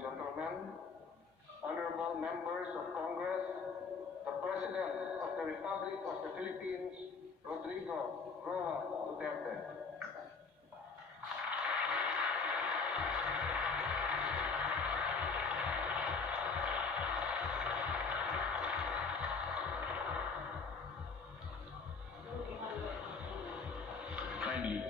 and gentlemen, honorable members of Congress, the President of the Republic of the Philippines, Rodrigo Roa Duterte. Kindly.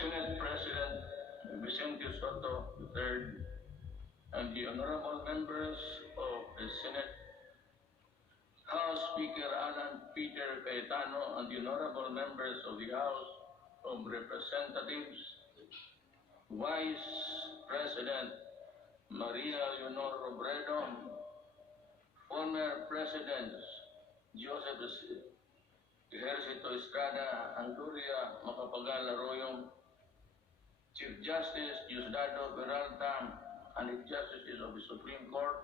Senate President Vicente Soto III and the honorable members of the Senate, House Speaker Alan Peter Cayetano and the honorable members of the House of Representatives, Vice President Maria Leonor Robredo, former Presidents Joseph Ejercito Estrada, Anduria Macapagal Arroyo, Chief Justice Diosdado Peralta, and the Justices of the Supreme Court,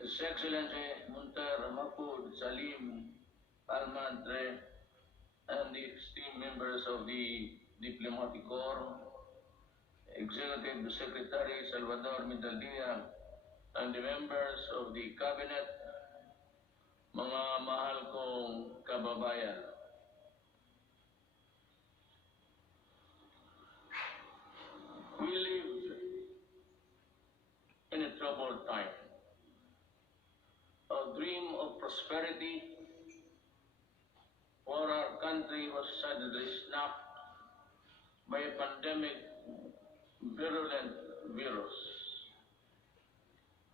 His Excellency Munter Mahfoud Salim Almadre, and the esteemed members of the Diplomatic Corps, Executive Secretary Salvador Mindaldia, and the members of the Cabinet, mga mahal kong kababayan. We live in a troubled time. A dream of prosperity for our country was suddenly snapped by a pandemic virulent virus.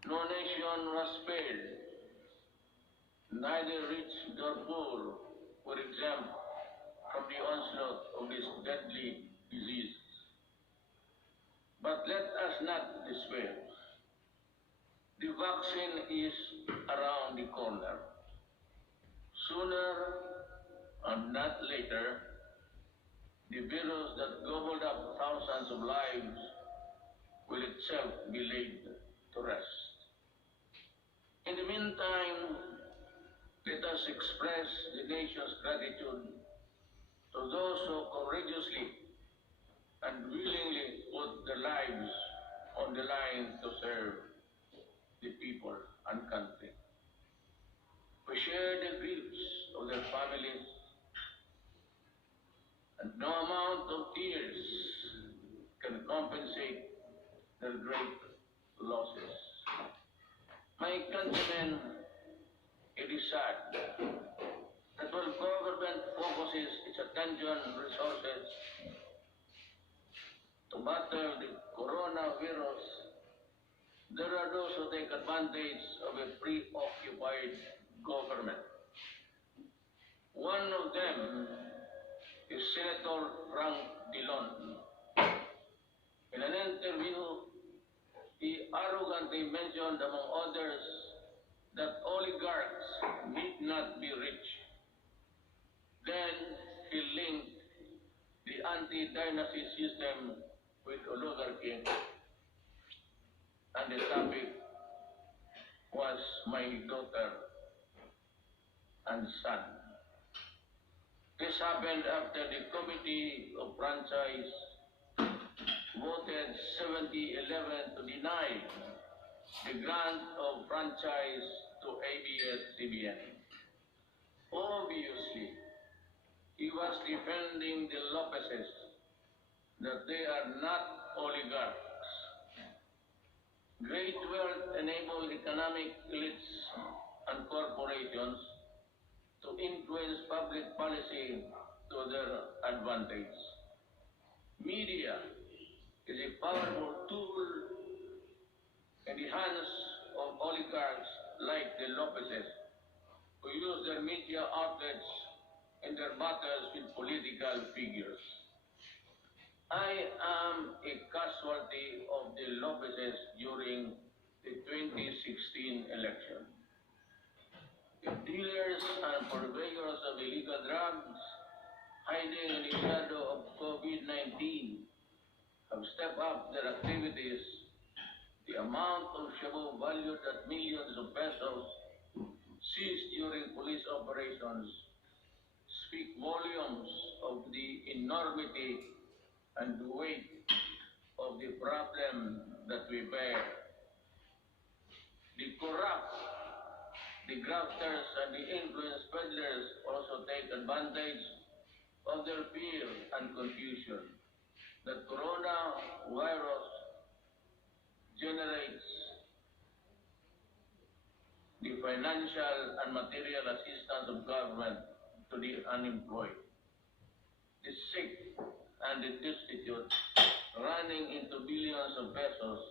No nation was spared. Neither rich nor poor were exempt from the onslaught of this deadly disease. But let us not despair. The vaccine is around the corner. Sooner and not later, the virus that gobbled up thousands of lives will itself be laid to rest. In the meantime, let us express the nation's gratitude to those who courageously and willingly put their lives on the line to serve the people and country. We share the griefs of their families, and no amount of tears can compensate their great losses. My countrymen, it is sad that while government focuses its attention and resources to battle the coronavirus, there are those who take advantage of a preoccupied government. One of them is Senator Frank Dillon. In an interview, he arrogantly mentioned, among others, that oligarchs need not be rich. Then he linked the anti-dynasty system with oligarchy, and the topic was my daughter and son. This happened after the Committee of Franchise voted 70-11 to deny the grant of franchise to ABS-CBN. Obviously, he was defending the Lopezes, that they are not oligarchs. Great wealth enables economic elites and corporations to influence public policy to their advantage. Media is a powerful tool in the hands of oligarchs like the Lopezes, who use their media outlets in their battles with political figures. I am a casualty of the Lopezes during the 2016 election. The dealers and purveyors of illegal drugs hiding in the shadow of COVID-19 have stepped up their activities. The amount of shabu valued at millions of pesos seized during police operations speak volumes of the enormity and weight of the problem that we bear. The corrupt, the grafters, and the influence peddlers also take advantage of their fear and confusion that coronavirus generates the financial and material assistance of government to the unemployed, the sick, and the destitute, running into billions of pesos,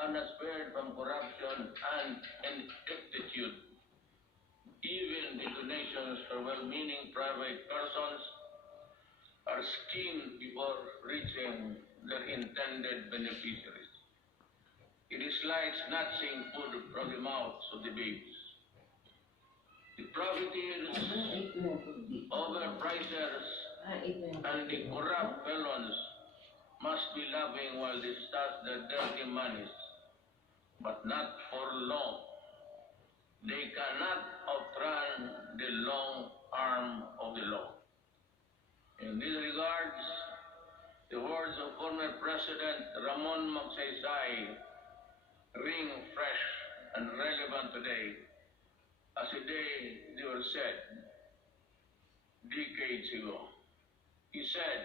are not spared from corruption and ineptitude. Even the donations for well-meaning private persons are skimmed before reaching their intended beneficiaries. It is like snatching food from the mouths of the babes. The profiteers, overpricers, and the corrupt felons must be laughing while they stash their dirty monies, but not for long. They cannot outrun the long arm of the law. In these regards, the words of former President Ramon Magsaysay ring fresh and relevant today as the day they were said decades ago. He said,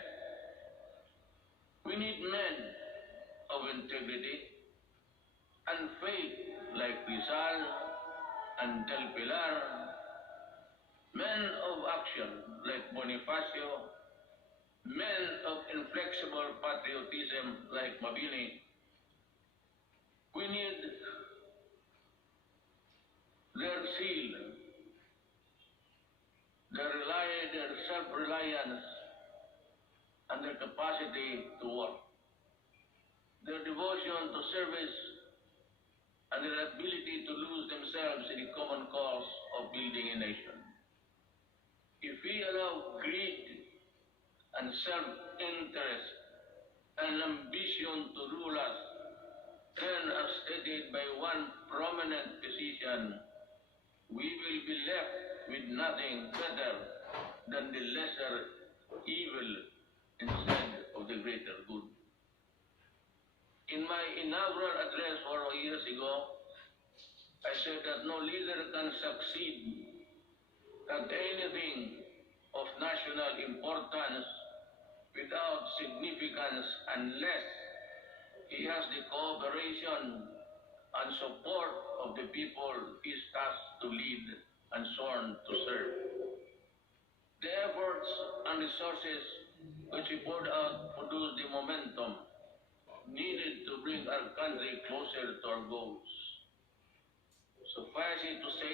"We need men of integrity and faith like Rizal and Del Pilar, men of action like Bonifacio, men of inflexible patriotism like Mabini. We need their zeal, their self-reliance, and their capacity to work, their devotion to service, and their ability to lose themselves in the common cause of building a nation. If we allow greed and self-interest and ambition to rule us, then as stated by one prominent physician, we will be left with nothing better than the lesser evil instead of the greater good." In my inaugural address 4 years ago, I said that no leader can succeed at anything of national importance without significance unless he has the cooperation and support of the people he is tasked to lead and sworn to serve. The efforts and resources which we poured out produced the momentum needed to bring our country closer to our goals. Suffice it to say,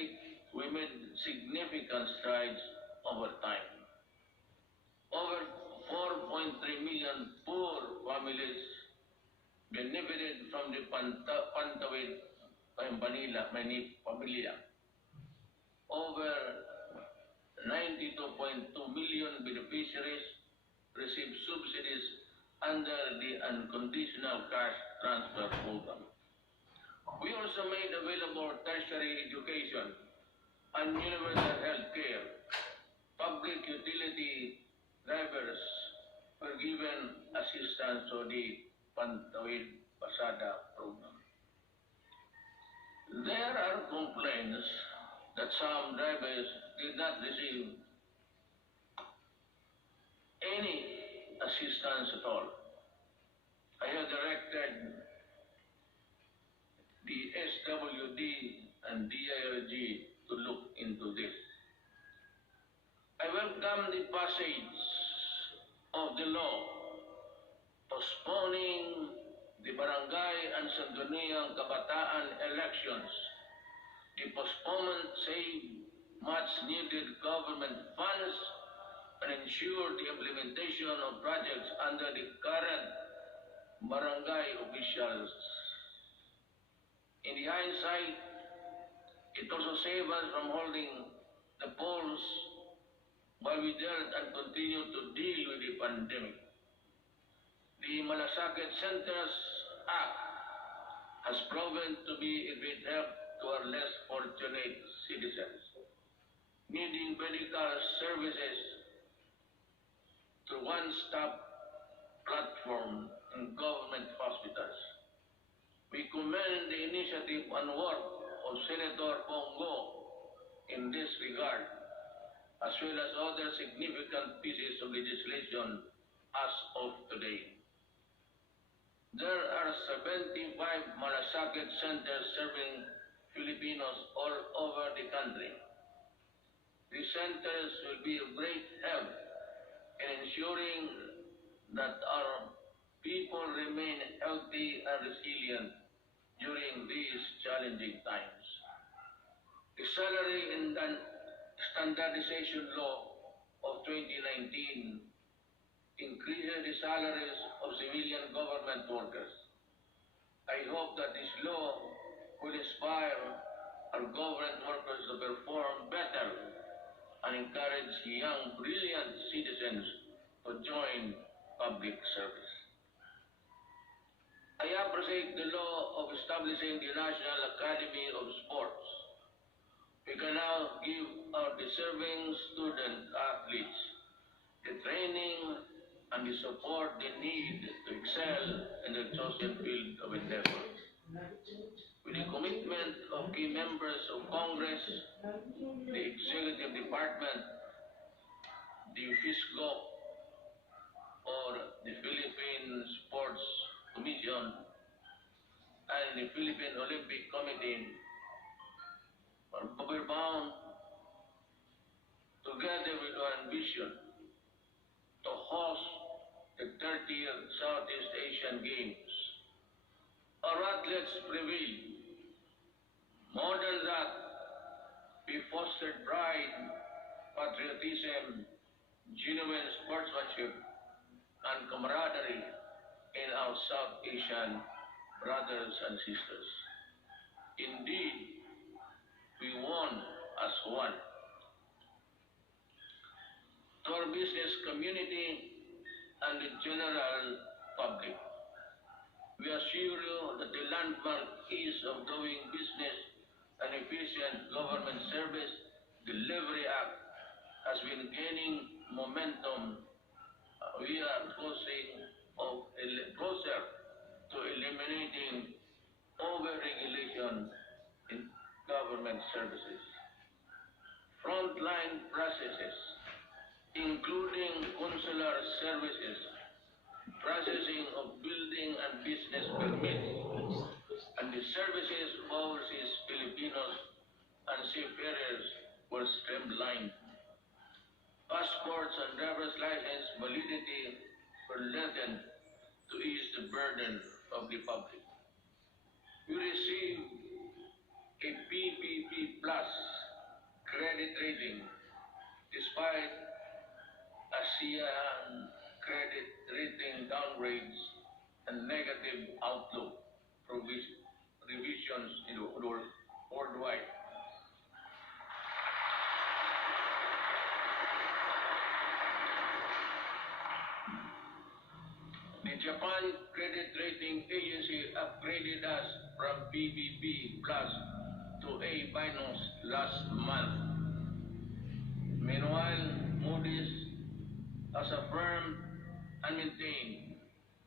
we made significant strides over time. Over 4.3 million poor families benefited from the Pantawid Pamilya. Over 92.2 million beneficiaries received subsidies under the unconditional cash transfer program. We also made available tertiary education and universal health care. Public utility drivers were given assistance to the Pantawid Pasada program. There are complaints that some drivers did not receive any assistance at all. I have directed the SWD and DIRG to look into this. I welcome the passage of the law postponing the barangay and sangguniang kabataan elections. The postponement saved much needed government funds and ensured the implementation of projects under the current barangay officials. In the hindsight, it also saved us from holding the polls while we dealt and continued to deal with the pandemic. The Malasakit Centers Act has proven to be a great help to our less fortunate citizens needing medical services to one-stop platform in government hospitals. We commend the initiative and work of Senator Bongo in this regard, as well as other significant pieces of legislation as of today. There are 75 malasakit centers serving Filipinos all over the country. These centers will be of great help in ensuring that our people remain healthy and resilient during these challenging times. The Salary and Standardization Law of 2019 increases the salaries of civilian government workers. I hope that this law will inspire our government workers to perform better and encourage young, brilliant citizens to join public service. I appreciate the law of establishing the National Academy of Sports. We can now give our deserving student athletes the training and the support they need to excel in their chosen field of endeavor. With the commitment of key members of Congress, the Executive Department, the FISCO, or the Philippine Sports Commission, and the Philippine Olympic Committee, we're bound, together with our ambition, to host the 30th Southeast Asian Games. Our athletes prevail. More than that, we fostered pride, patriotism, genuine sportsmanship, and camaraderie in our South Asian brothers and sisters. Indeed, we won as one. To our business community and the general public, we assure you that the landmark ease of doing business and efficient government service delivery act has been gaining momentum. We are closer to eliminating over-regulation in government services. Frontline processes, including consular services, processing of building and business permits, and the services of overseas Filipinos and seafarers were streamlined. Passports and driver's license validity were lengthened to ease the burden of the public. We received a PPP plus credit rating despite ASEAN credit rating downgrades and negative outlook revisions in the worldwide. The Japan Credit Rating Agency upgraded us from BBB plus to A minus last month. Meanwhile, Moody's has affirmed and maintained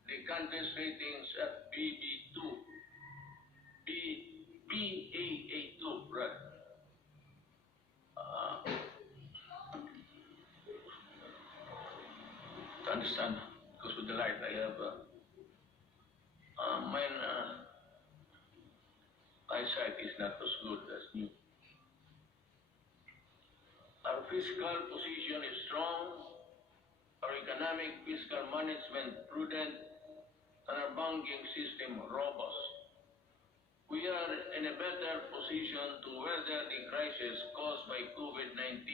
the country's ratings at Baa2, rather. To understand, because with the light I have, mine eyesight is not as good as new. Our fiscal position is strong, our economic fiscal management prudent, and our banking system robust. We are in a better position to weather the crisis caused by COVID-19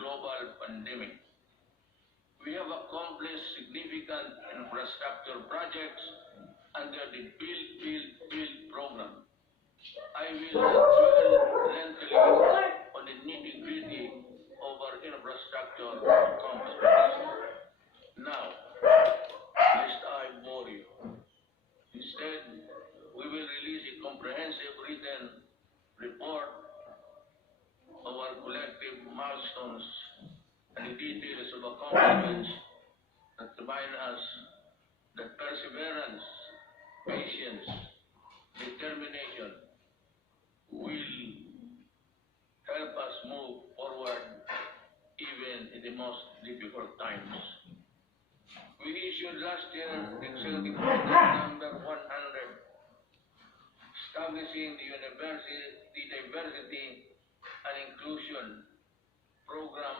global pandemic. We have accomplished significant infrastructure projects under the Build program. I will dwell lengthily on the nitty-gritty of our infrastructure accomplishments. Now, lest I bore you. Instead, we will release a comprehensive written report of our collective milestones and the details of accomplishments that remind us that perseverance, patience, determination will help us move forward even in the most difficult times. We issued last year Executive Order number 100, establishing the Diversity and Inclusion Program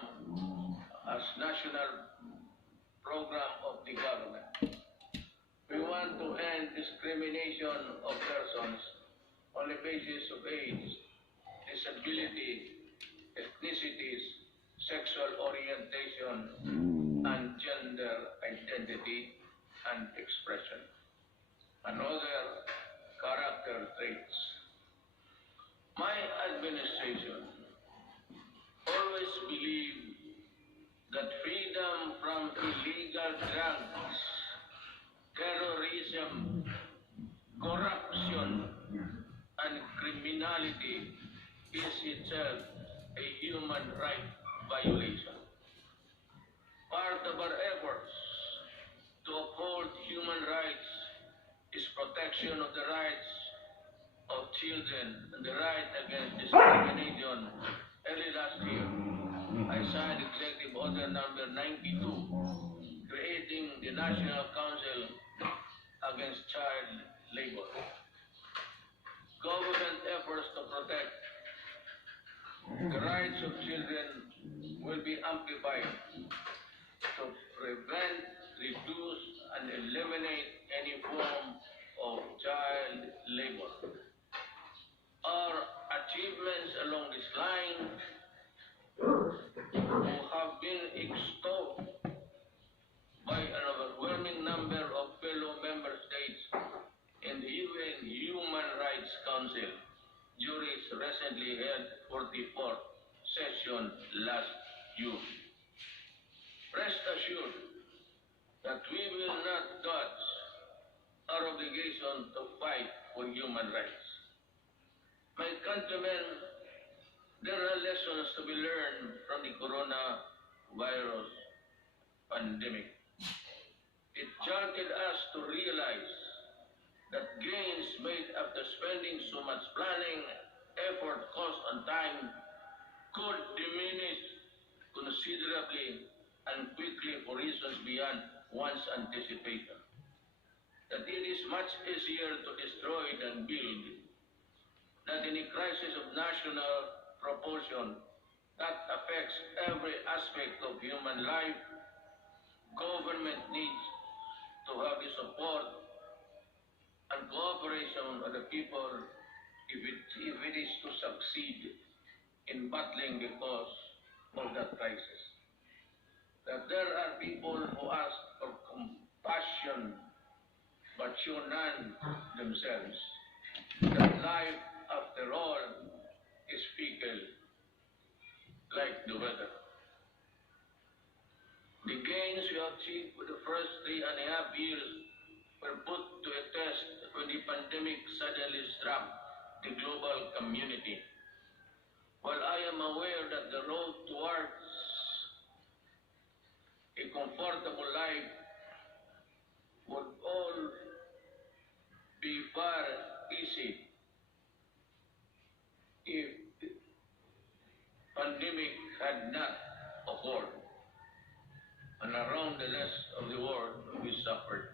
as national program of the government. We want to end discrimination of persons on the basis of age, disability, ethnicities, sexual orientation, and gender identity and expression, and other character traits. My administration always believed that freedom from illegal drugs, terrorism, corruption, and criminality is itself a human right violation. Part of our efforts to uphold human rights is protection of the rights of children and the right against discrimination. Early last year, I signed Executive Order number 92, creating the National Council Against Child Labor. Government efforts to protect the rights of children will be amplified to prevent, reduce, and eliminate any form of child labor. Our achievements along this line have been extolled by an overwhelming number of fellow member states in the UN Human Rights Council during its recently held 44th session last June. Rest assured that we will not dodge our obligation to fight for human rights. My countrymen, there are lessons to be learned from the coronavirus pandemic. It jolted us to realize that gains made after spending so much planning, effort, cost, and time could diminish considerably and quickly for reasons beyond one's anticipation. That it is much easier to destroy than build. That in a crisis of national proportion that affects every aspect of human life, government needs to have the support and cooperation of the people if it is to succeed in battling the cause of that crisis. That there are people who ask for compassion but show none themselves. That life, after all, is fickle, like the weather. The gains we achieved for the first 3.5 years were put to a test when the pandemic suddenly struck the global community. While I am aware that the road towards a comfortable life would all be far easy if the pandemic had not occurred, and around the rest of the world we suffered.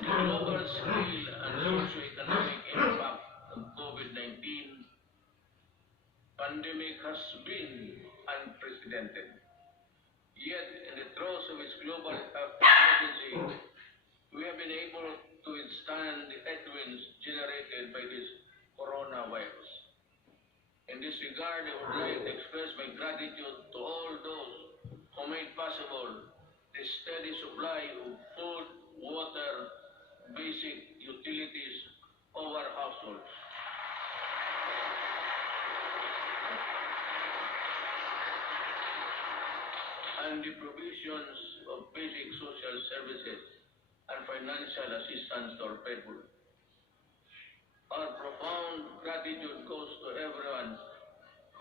The global scale and socio-economic impact of COVID-19 pandemic has been unprecedented. Yet, in the throes of its global emergency, we have been able to withstand the headwinds generated by this coronavirus. In this regard, I would like to express my gratitude to all those who made possible the steady supply of food, water, basic utilities of our households. And the provisions of basic social services and financial assistance to our people. Our profound gratitude goes to everyone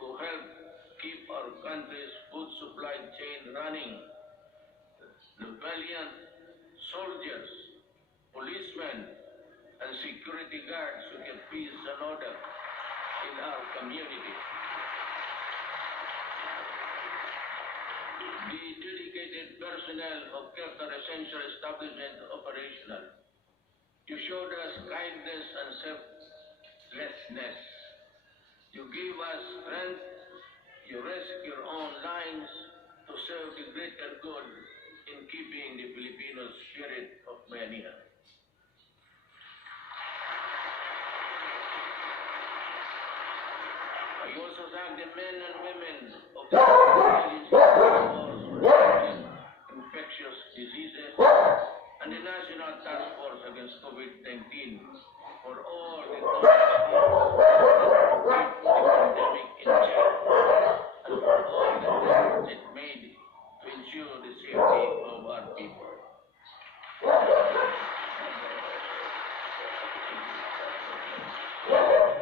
who help keep our country's food supply chain running, the valiant soldiers, policemen, and security guards who keep peace and order in our community. The dedicated personnel of kept our essential establishment operational. You showed us kindness and selflessness. You gave us strength. You risked your own lives to serve the greater good in keeping the Filipino spirit of bayanihan. I also thank the men and women of the infectious diseases and the National Task Force against COVID-19 for all the pandemic in check and for all the efforts it made to ensure the safety of our people.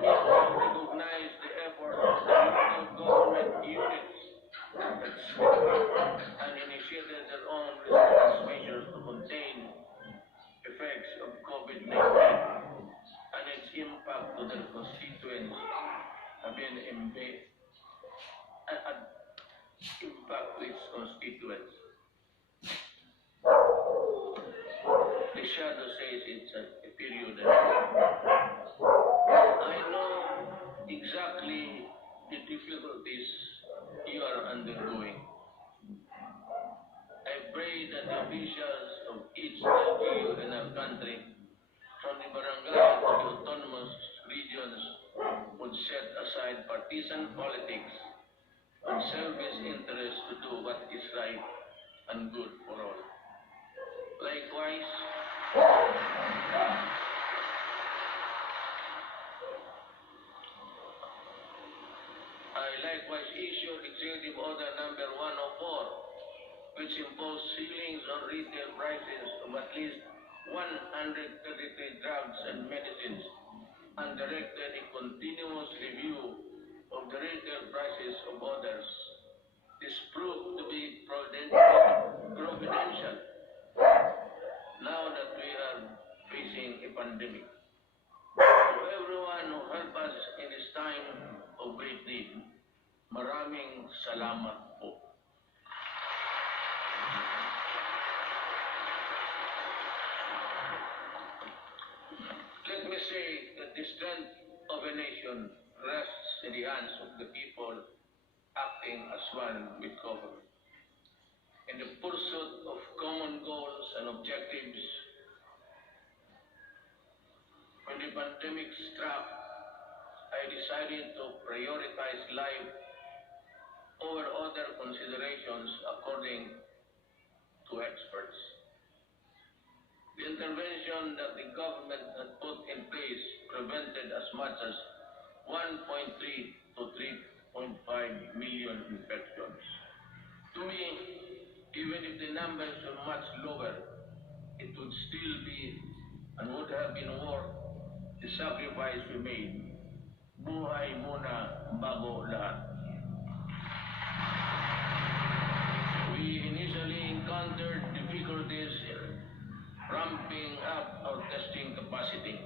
Recognize the efforts of the local government units and initiated their own response measures to contain effects of COVID-19 and its impact to their constituents have been impact to its constituents. The shadow says it's a period. I know exactly the difficulties you are undergoing. I pray that the officials of each LGU in our country, from the barangay to the autonomous regions, would set aside partisan politics and selfish interest to do what is right and good for all. Likewise, I issued Executive Order number 104, which imposed ceilings on retail prices of at least 133 drugs and medicines and directed a continuous review of the retail prices of others. This proved to be providential now that we are facing a pandemic. To everyone who helped us in this time of great need, maraming salamat po. Let me say that the strength of a nation rests in the hands of the people acting as one with government. In the pursuit of common goals and objectives, when the pandemic struck, I decided to prioritize life over other considerations according to experts. The intervention that the government had put in place prevented as much as 1.3 to 3.5 million infections. To me, even if the numbers were much lower, it would still be and would have been worth the sacrifice we made. Buhay muna bago lahat. We initially encountered difficulties ramping up our testing capacity.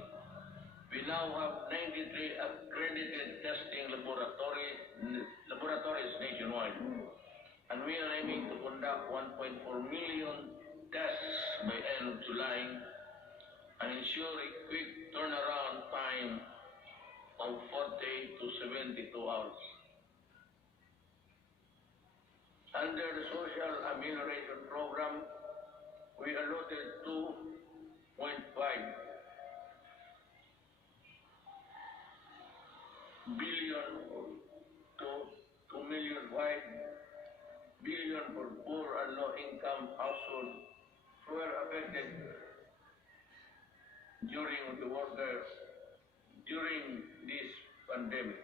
We now have 93 accredited testing laboratories nationwide, and we are aiming to conduct 1.4 million tests by end of July and ensure a quick turnaround time of 40 to 72 hours. Under the Social Amelioration Program, we allotted 2.5 billion to 2 million billion for poor and low-income households who were affected during this pandemic,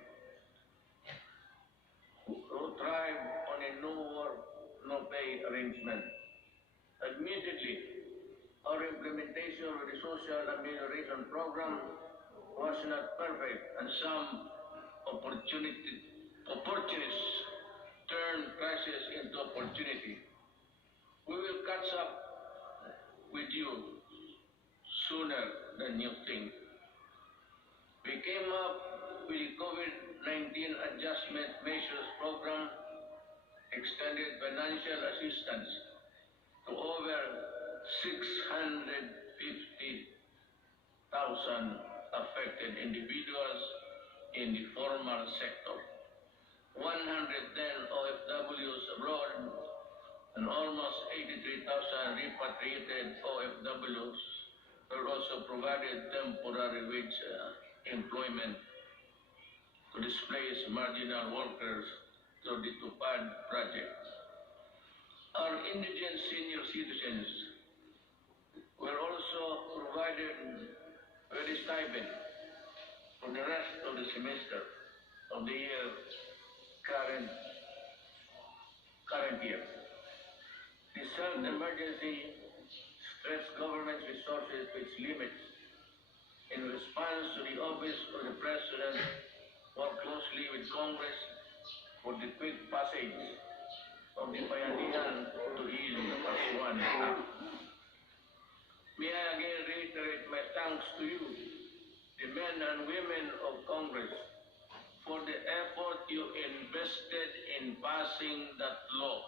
who thrive on a no work, no pay arrangement. Admittedly, our implementation of the Social Amelioration Program was not perfect, and some opportunities opportunists turn crisis into opportunity. We will catch up with you sooner than you think. We came up with the COVID-19 Adjustment Measures Program, extended financial assistance to over 650,000 affected individuals in the formal sector, 110 OFWs abroad, and almost 83,000 repatriated OFWs were also provided temporary wage employment to displace marginal workers through the Tupad project. Our indigent senior citizens were also provided with a stipend for the rest of the semester of the current year. The sudden emergency stretched government resources to its limits. In response to the Office of the President, worked closely with Congress for the quick passage of the Bayanihan to Heal as One Act. May I again reiterate my thanks to you, the men and women of Congress, for the effort you invested in passing that law.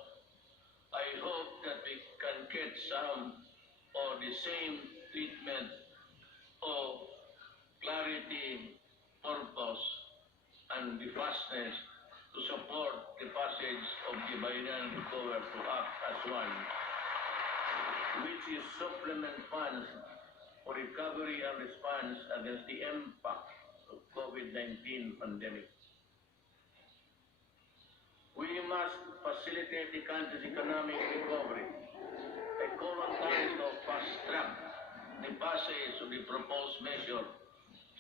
I hope that we can get some or the same treatment of clarity, purpose, and the fastness to support the passage of the Bayanihan Recover to Act as One, which is supplement funds for recovery and response against the impact of COVID-19 pandemic. We must facilitate the country's economic recovery. I call on Congress to fast-track the passage of the proposed measure,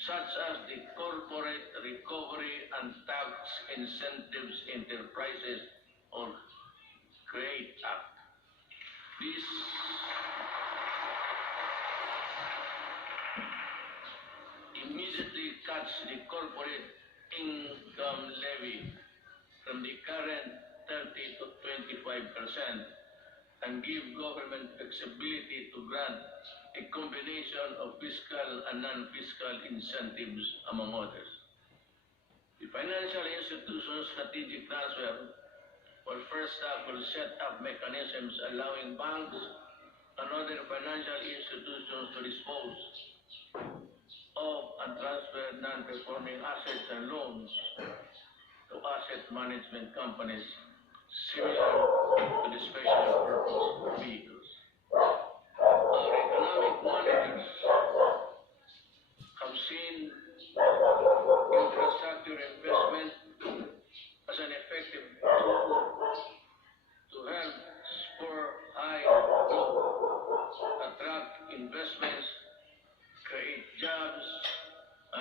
such as the Corporate Recovery and Tax Incentives Enterprises or CREATE Act. This immediately cuts the corporate income levy from the current 30 to 25% and give government flexibility to grant a combination of fiscal and non-fiscal incentives, among others. The financial institutions strategic transfer, or first up, will set up mechanisms allowing banks and other financial institutions to dispose of and transfer non-performing assets and loans to asset management companies similar to the special purpose vehicles. Our economic monitors have seen infrastructure investment as an effective tool to help spur high growth, attract investments, create jobs,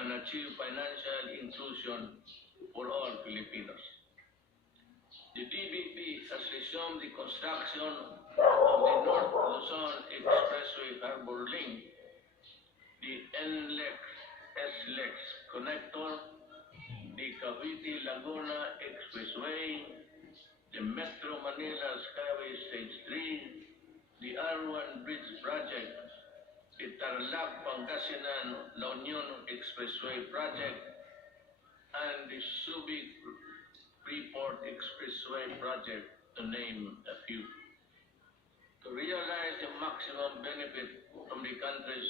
and achieve financial inclusion for all Filipinos. The DBP has resumed the construction of the North Luzon Expressway Harbor Link, the NLEX-SLEX connector, the Cavite-Laguna Expressway, the Metro Manila Skyway Stage 3, the R1 Bridge Project, the Tarlac-Pangasinan-La Union Expressway Project, and the Subic Freeport Expressway Project, to name a few. To realize the maximum benefit from the country's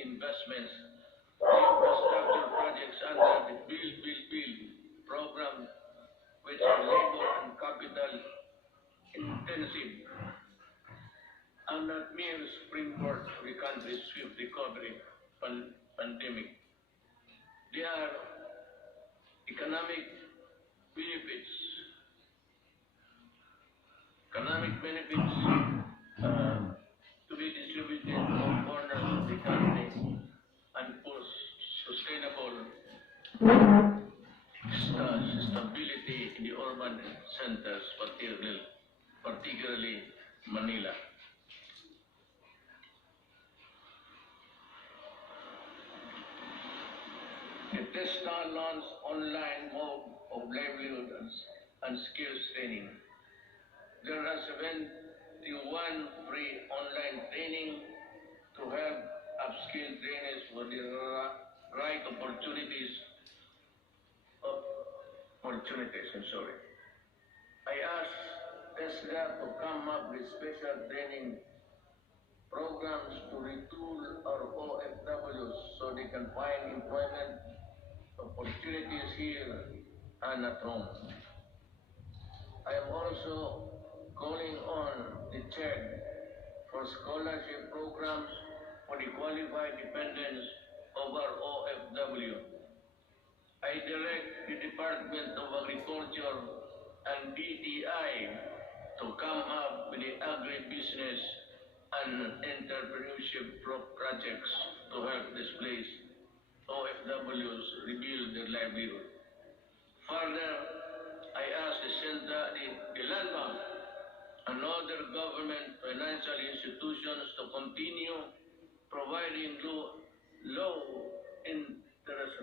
investments, the infrastructure projects under the Build program, which are labor and capital intensive, and not mere springboard to the country's swift recovery pandemic. They are economic benefits to be distributed to all corners of the country and for sustainable stability in the urban centers, particularly Manila. The TESTA launched online mode of of livelihood and skills training. There are 71 free online training to help upskill trainees for the right opportunities. I asked Tesla to come up with special training programs to retool our OFWs so they can find employment opportunities here and at home. I am also calling on the check for scholarship programs for the qualified dependents of our OFW. I direct the Department of Agriculture and DTI to come up with the agribusiness and entrepreneurship projects to help displaced OFWs rebuild their livelihood. Further, I ask the Land Bank and other government financial institutions to continue providing low interest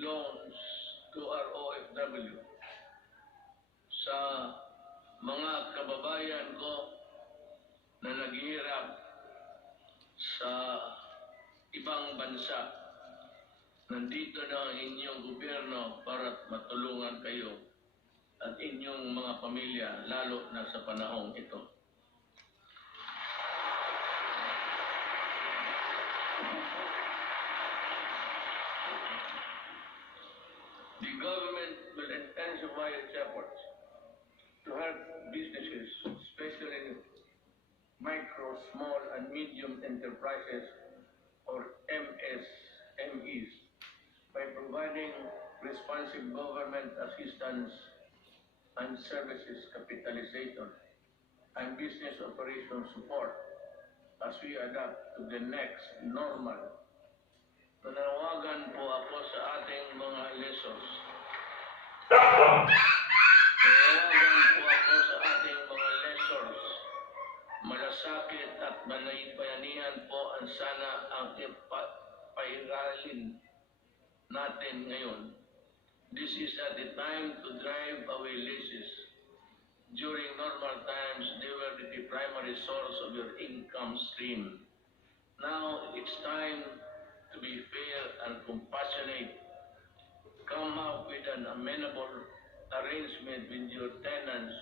loans to our OFW. Sa mga kababayan ko na naghihirap sa ibang bansa, nandito na ang inyong gobyerno para matulungan kayo at inyong mga pamilya, lalo na sa panahong ito. The government will intensify its efforts to help businesses, especially micro, small, and medium enterprises, or MSMEs, by providing responsive government assistance and services capitalization and business operation support as we adapt to the next normal. Nanawagan po ako sa ating mga lessors. Nanawagan po ako sa ating mga lessors. Malasakit at bayanihan po ang sana ang pairalin natin ngayon. This is at the time to drive away leases. During normal times, they were the primary source of your income stream. Now, it's time to be fair and compassionate. Come up with an amenable arrangement with your tenants.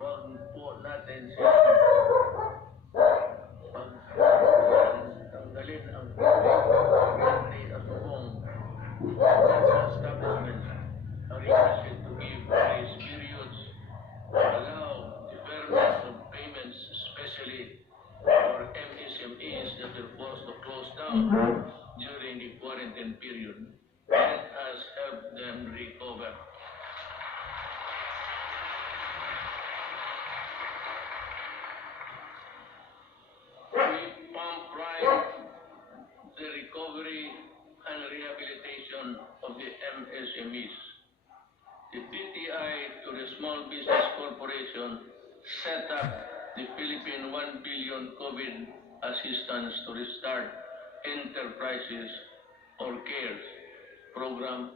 Huwag po natin sila tanggalin ang guarantee at hubong establishments are requested to give grace periods to allow deferment of payments, especially for MSMEs that are forced to close down during the quarantine period. Let us help them recover. We pump prime the recovery and rehabilitation of the MSMEs. The DTI to the Small Business Corporation set up the Philippine 1 billion COVID assistance to restart enterprises or CARES program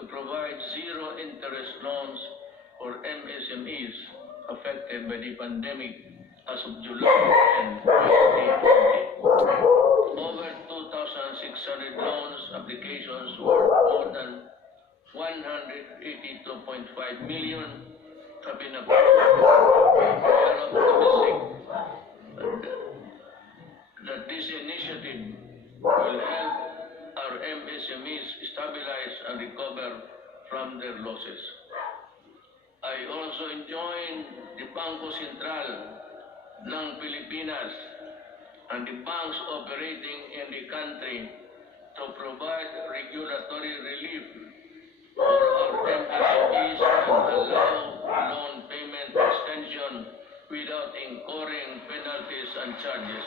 to provide zero interest loans for MSMEs affected by the pandemic as of July 10, 2020. Over 2,600 loans applications worth more than 182.5 million have been approved. We are optimistic that this initiative will help our MSMEs stabilize and recover from their losses. I also joined the Bangko Sentral ng Pilipinas and the banks operating in the country to provide regulatory relief for our MSMEs and allow loan payment extension without incurring penalties and charges.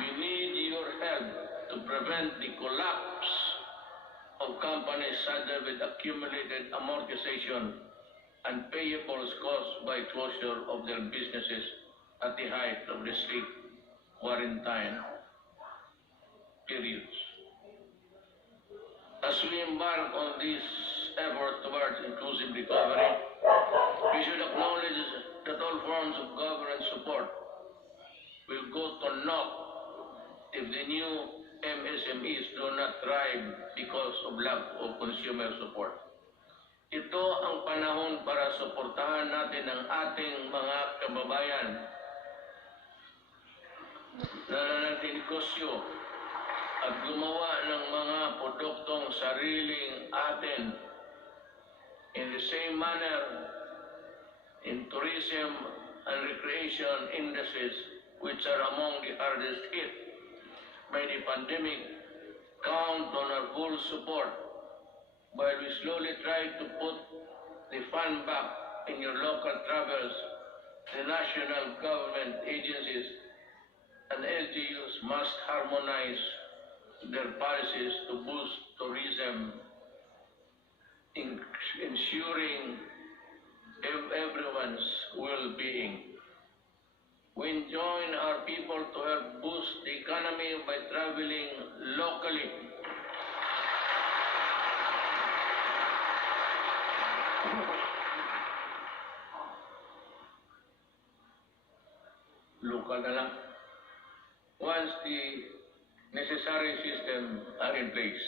We need your help to prevent the collapse of companies saddled with accumulated amortization and payables caused by closure of their businesses at the height of the state quarantine periods. As we embark on this effort towards inclusive recovery, we should acknowledge that all forms of government support will go to naught if the new MSMEs do not thrive because of lack of consumer support. Ito ang panahon para suportahan natin ang ating mga kababayan na nananegosyo at gumawa ng mga produktong sariling atin. In the same manner, in tourism and recreation industries, which are among the hardest hit by the pandemic, count on our full support while we slowly try to put the fun back in your local travels. The national government agencies and LGUs must harmonize their policies to boost tourism, ensuring everyone's well-being. We join our people to help boost the economy by traveling locally. Local na lang. Once the necessary system are in place,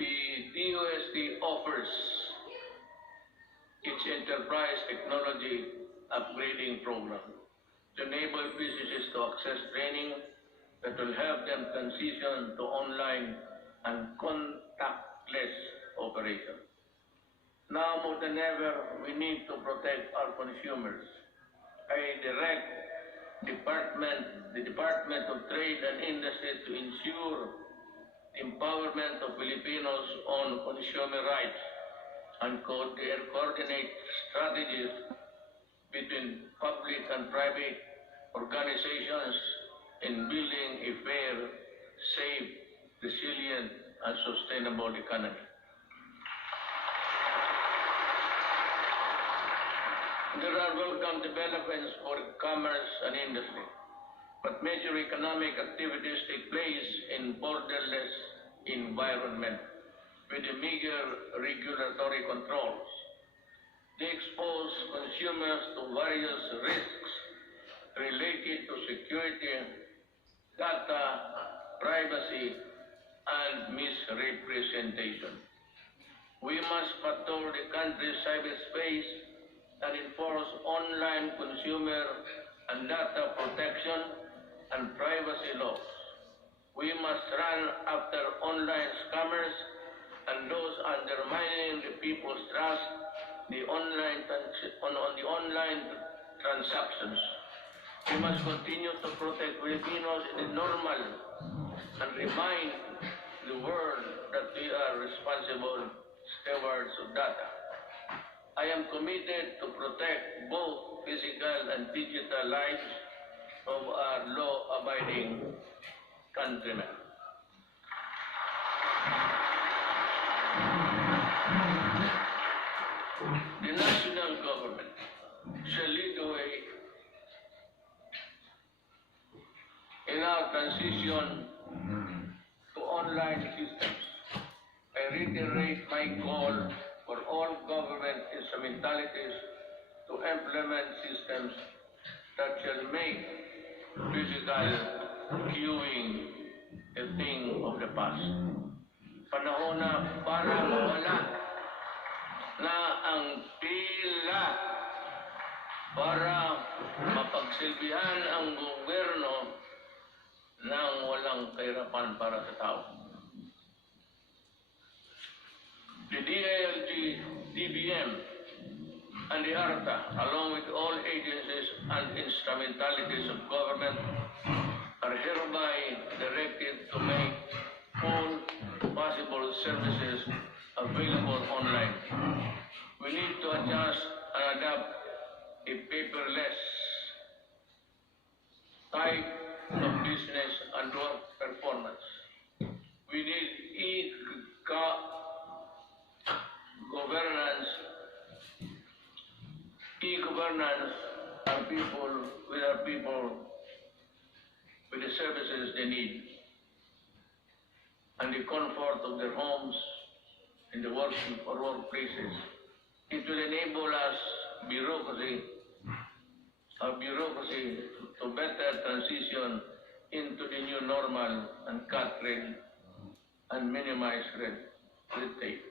the DOST offers its enterprise technology upgrading program to enable businesses to access training that will help them transition to online and contactless operation. Now more than ever, we need to protect our consumers. I direct the Department of Trade and Industry to ensure the empowerment of Filipinos on consumer rights and coordinate strategies between public and private organizations in building a fair, safe, resilient, and sustainable economy. There are welcome developments for commerce and industry, but major economic activities take place in borderless environment with a meager regulatory controls. They expose consumers to various risks related to security, data, privacy, and misrepresentation. We must patrol the country's cyberspace and enforce online consumer and data protection and privacy laws. We must run after online scammers and those undermining the people's trust on the online transactions. We must continue to protect Filipinos in the normal and remind the world that we are responsible stewards of data. I am committed to protect both physical and digital lives of our law-abiding countrymen. The national government shall lead the way in our transition to online systems. I reiterate my call for all government instrumentalities to implement systems that shall make physical queuing a thing of the past. Panahon na para mawala na ang pila para mapagsilbihan ang gobyerno ng walang kahirapan para sa tao. The DILG, DBM, and the ARTA, along with all agencies and instrumentalities of government, are hereby directed to make all possible services available online. We need to adjust and adapt a paperless type of business and work performance. We need e-governance our people with the services they need and the comfort of their homes in the workplaces. It will enable us our bureaucracy to better transition into the new normal and cut red and minimize red tape.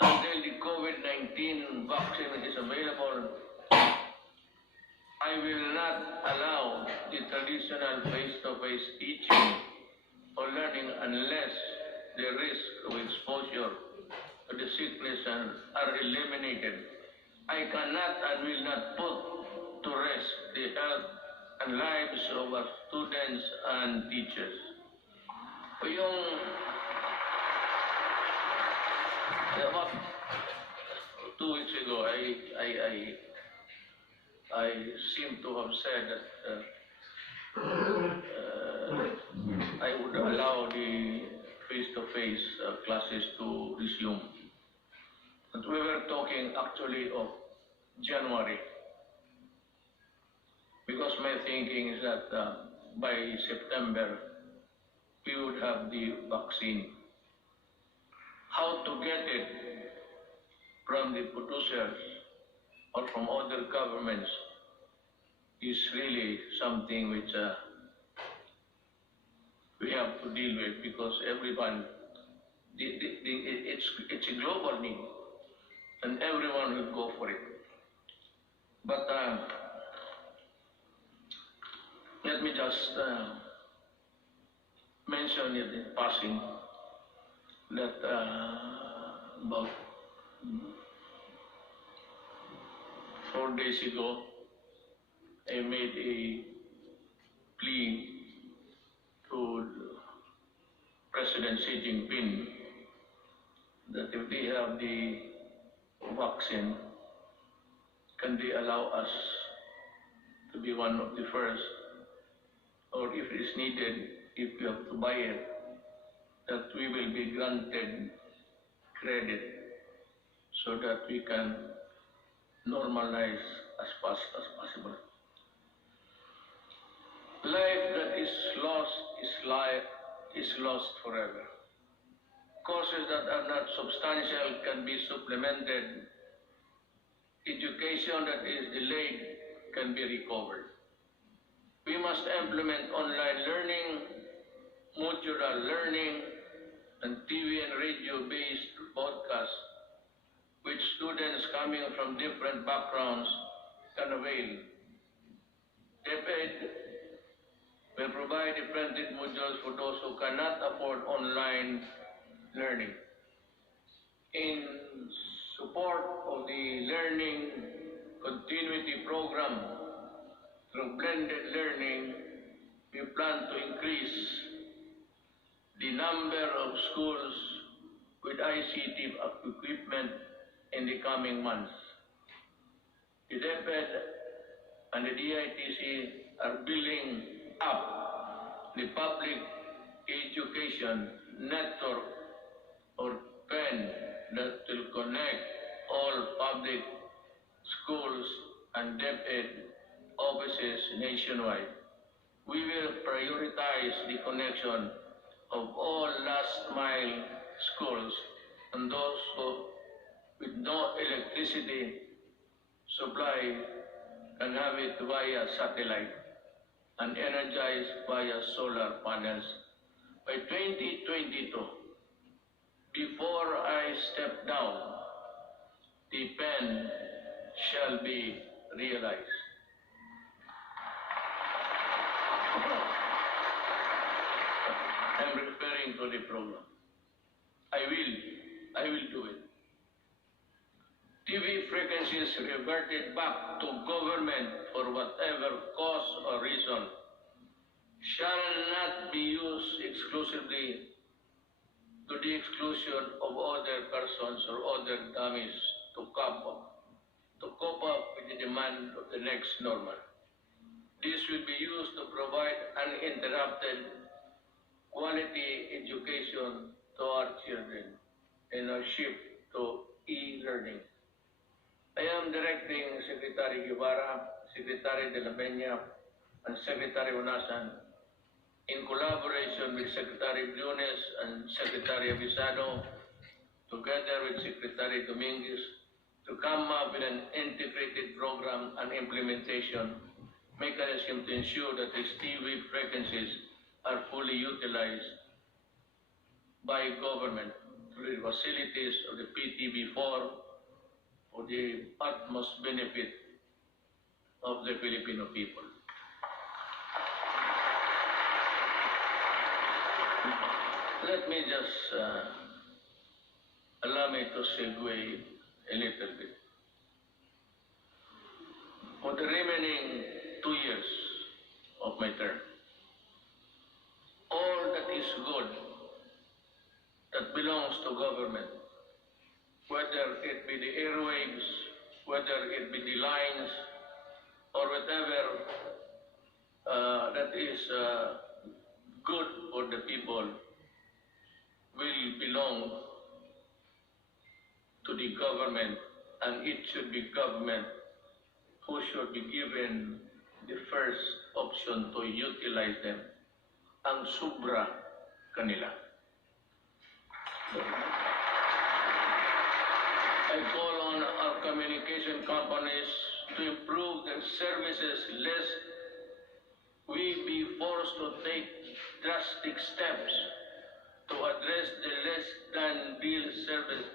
Until the COVID-19 vaccine is available, I will not allow the traditional face-to-face teaching or learning unless the risk of exposure to the sickness are eliminated. I cannot and will not put to rest the health and lives of our students and teachers. About 2 weeks ago, I seem to have said that I would allow the face-to-face classes to resume. But we were talking actually of January, because my thinking is that by September, we would have the vaccine. How to get it from the producers or from other governments is really something which we have to deal with, because everyone, it's a global need, and everyone will go for it. But let me just mention it in passing that about 4 days ago, I made a plea to President Xi Jinping that if they have the vaccine, can they allow us to be one of the first, or if it is needed, if we have to buy it, that we will be granted credit so that we can normalize as fast as possible. Life that is lost forever. Courses that are not substantial can be supplemented. Education that is delayed can be recovered. We must implement online learning, modular learning, and TV and radio-based broadcasts, which students coming from different backgrounds can avail. DepEd will provide the printed modules for those who cannot afford online learning. In support of the learning continuity program through blended learning, we plan to increase the number of schools with ICT equipment in the coming months. The DepEd and the DITC are building up the public education network or PEN that will connect all public schools and DepEd offices nationwide. We will prioritize the connection of all last mile schools and those with no electricity supply can have it via satellite and energized via solar panels. By 2022, before I step down, the PEN shall be realized. I'm referring to the program. I will do it. TV frequencies reverted back to government for whatever cause or reason shall not be used exclusively to the exclusion of other persons or other dummies to cope up with the demand of the next normal. This will be used to provide uninterrupted quality education to our children in our shift to e-learning. I am directing Secretary Guevara, Secretary de la Peña, and Secretary Unasan, in collaboration with Secretary Briones and Secretary Avisado, together with Secretary Dominguez, to come up with an integrated program and implementation mechanism to ensure that these TV frequencies are fully utilized by government through the facilities of the PTV4 for the utmost benefit of the Filipino people. Let me just allow me to segue a little bit. For the remaining 2 years of my term, all that is good that belongs to government, whether it be the airwaves, whether it be the lines, or whatever that is good for the people, will belong to the government, and it should be government who should be given the first option to utilize them. Ang sobra kanila. I call on our communication companies to improve their services lest we be forced to take drastic steps to address the less than real service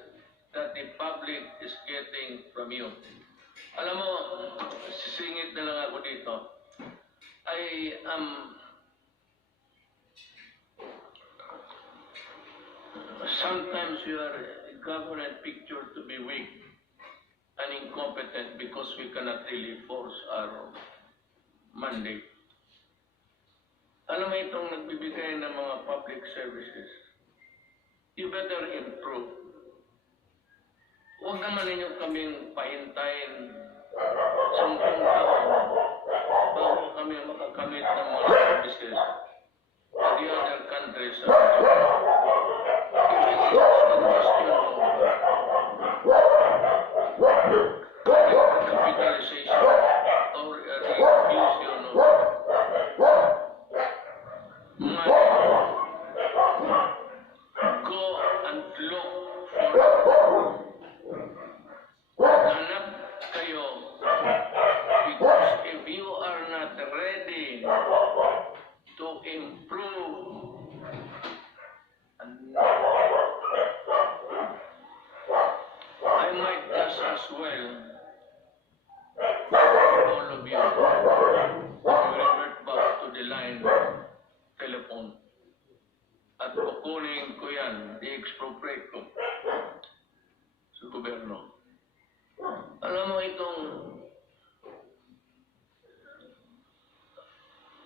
that the public is getting from you. Alam mo, sisingit na lang ako dito. I am sometimes you are government pictured to be weak and incompetent because we cannot really force our mandate. Alam mo itong nagbibigay ng mga public services, you better improve. Huwag naman ninyo kaming pahintayin 10 taon bago kami makakamit ng mga services sa the other countries. Capitalization or refusion of money. Go and look for hanap kayo, because if you are not ready to improve I might just as well all of you revert back to the line telephone at kukunin ko yan, i-expropriate ko sa gobyerno. Alam mo itong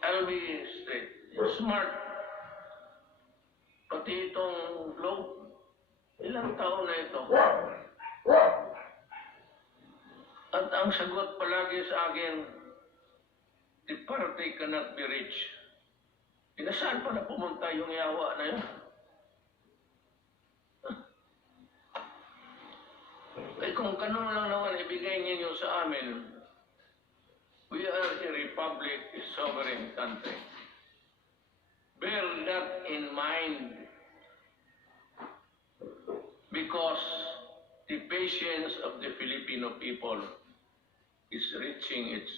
I'll be straight, smart, pati itong globe, ilang taon na ito. At ang sagot palagi sa akin, the party cannot be reached. Saan pa na pumunta yung yawa na yun? Eh kung ganun lang naman ibigay ninyo sa amin, we are a republic, a sovereign country. Bear that in mind, because the patience of the Filipino people is reaching its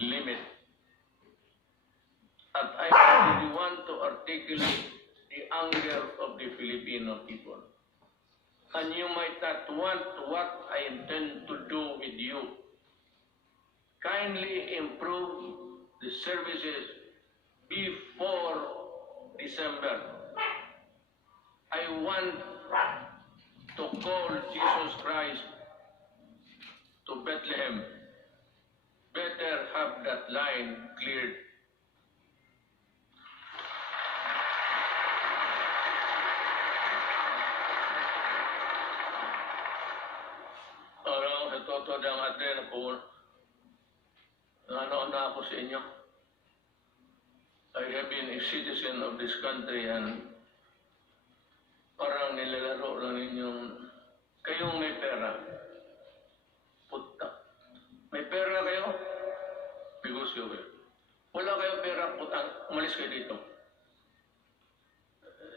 limit. And I really want to articulate the anger of the Filipino people. And you might not want what I intend to do with you. Kindly improve the services before December. I want to call Jesus Christ to Bethlehem. Better have that line cleared. Alam, sa totoo ng atin po, ano na ako sa inyo. I have been a citizen of this country and parang nilalaro lang ninyong kayong may pera. kayo dito.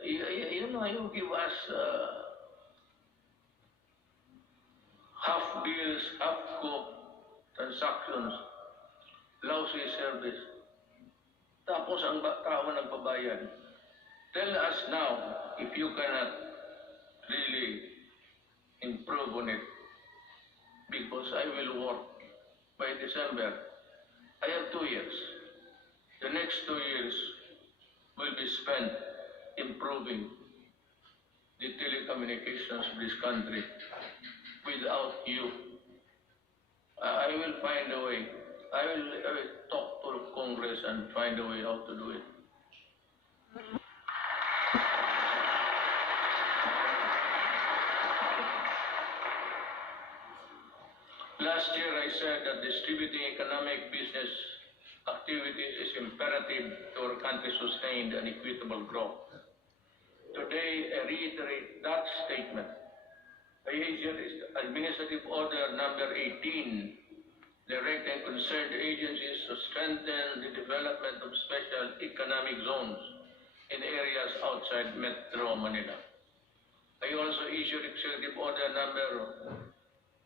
You give us half bills, half cook transactions, lousy service. Tapos ang tao nagbabayad. Tell us now if you cannot really improve on it. Because I will work by December. I have 2 years. The next 2 years will be spent improving the telecommunications of this country. Without you, I will find a way. I will talk to Congress and find a way how to do it. Last year I said that distributing economic business activities is imperative to our country's sustained and equitable growth. Today I reiterate that statement. I issued Administrative Order number 18, directing concerned agencies to strengthen the development of special economic zones in areas outside Metro Manila. I also issued Executive Order number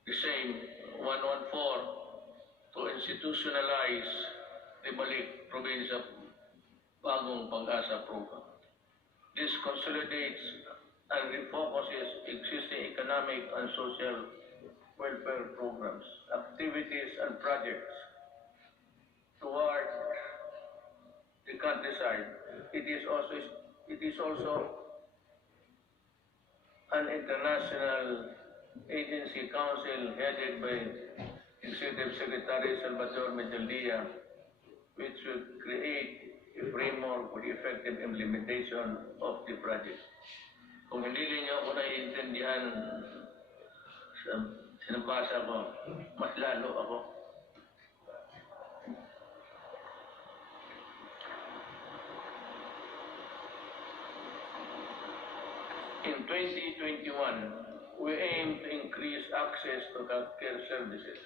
the same 114 to institutionalize the Balik Provincia Bagong Pag-asa program. This consolidates and refocuses existing economic and social welfare programs, activities and projects toward the countryside. It is also an international agency council headed by Executive Secretary Salvador Medaldia, which should create a framework for the effective implementation of the project. Kung hindi niyo ako naiintindihan sa sinabasa ko, mas lalo ako. In 2021, we aim to increase access to healthcare services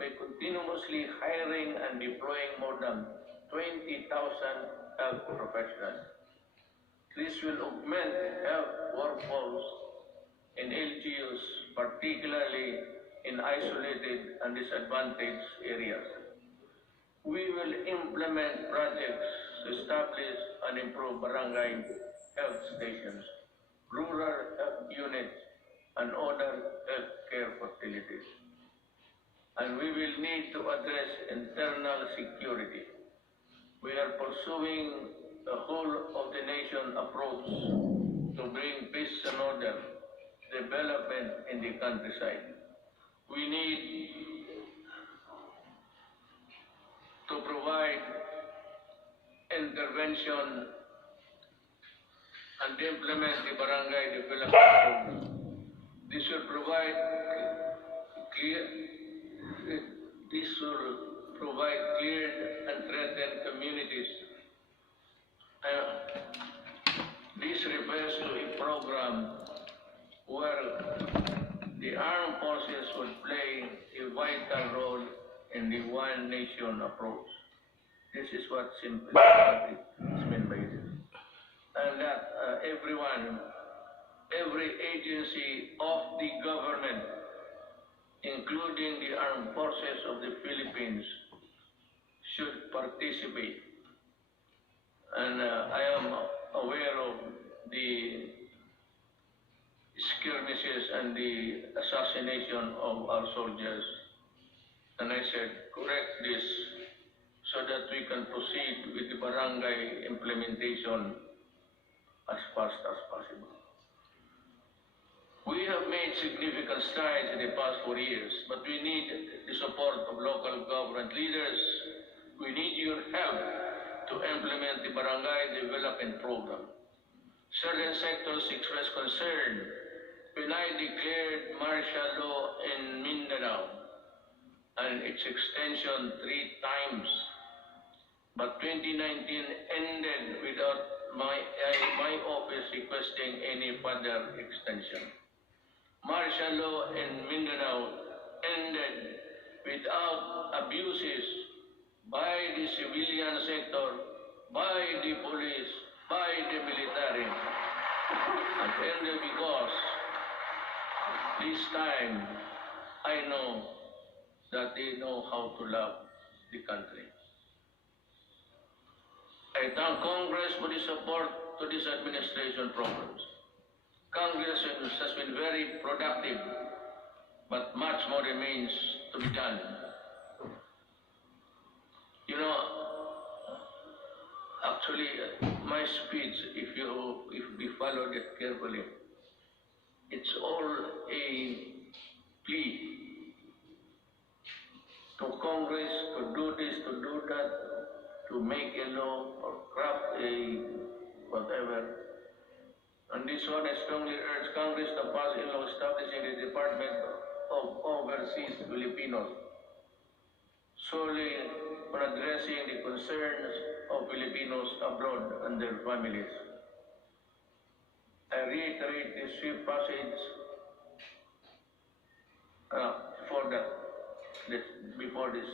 by continuously hiring and deploying more than 20,000 health professionals. This will augment health workforce in LGUs, particularly in isolated and disadvantaged areas. We will implement projects to establish and improve barangay health stations, rural health units, and other healthcare facilities. And we will need to address internal security. We are pursuing a whole-of-the-nation approach to bring peace and order, development in the countryside. We need to provide intervention and implement the barangay development program. This will provide cleared and threatened communities. This refers to a program where the armed forces would play a vital role in the One Nation approach. This is what simply is meant by this. And that every agency of the government, including the armed forces of the Philippines, should participate. And I am aware of the skirmishes and the assassination of our soldiers. And I said, correct this so that we can proceed with the barangay implementation as fast as possible. We have made significant strides in the past 4 years, but we need the support of local government leaders. We need your help to implement the barangay development program. Certain sectors express concern when I declared martial law in Mindanao and its extension 3 times. But 2019 ended without my office requesting any further extension. Martial law in Mindanao ended without abuses by the civilian sector by the police, by the military, and only because this time I know that they know how to love the country. I thank Congress for the support to this administration programs. Congress has been very productive, but much more remains to be done. You know, actually, my speech, if you follow it carefully, it's all a plea to Congress to do this, to do that, to make a law or craft a whatever. And this one, I strongly urge Congress to pass a law establishing the Department of Overseas Filipinos, solely on addressing the concerns of Filipinos abroad and their families. I reiterate the swift passage before this.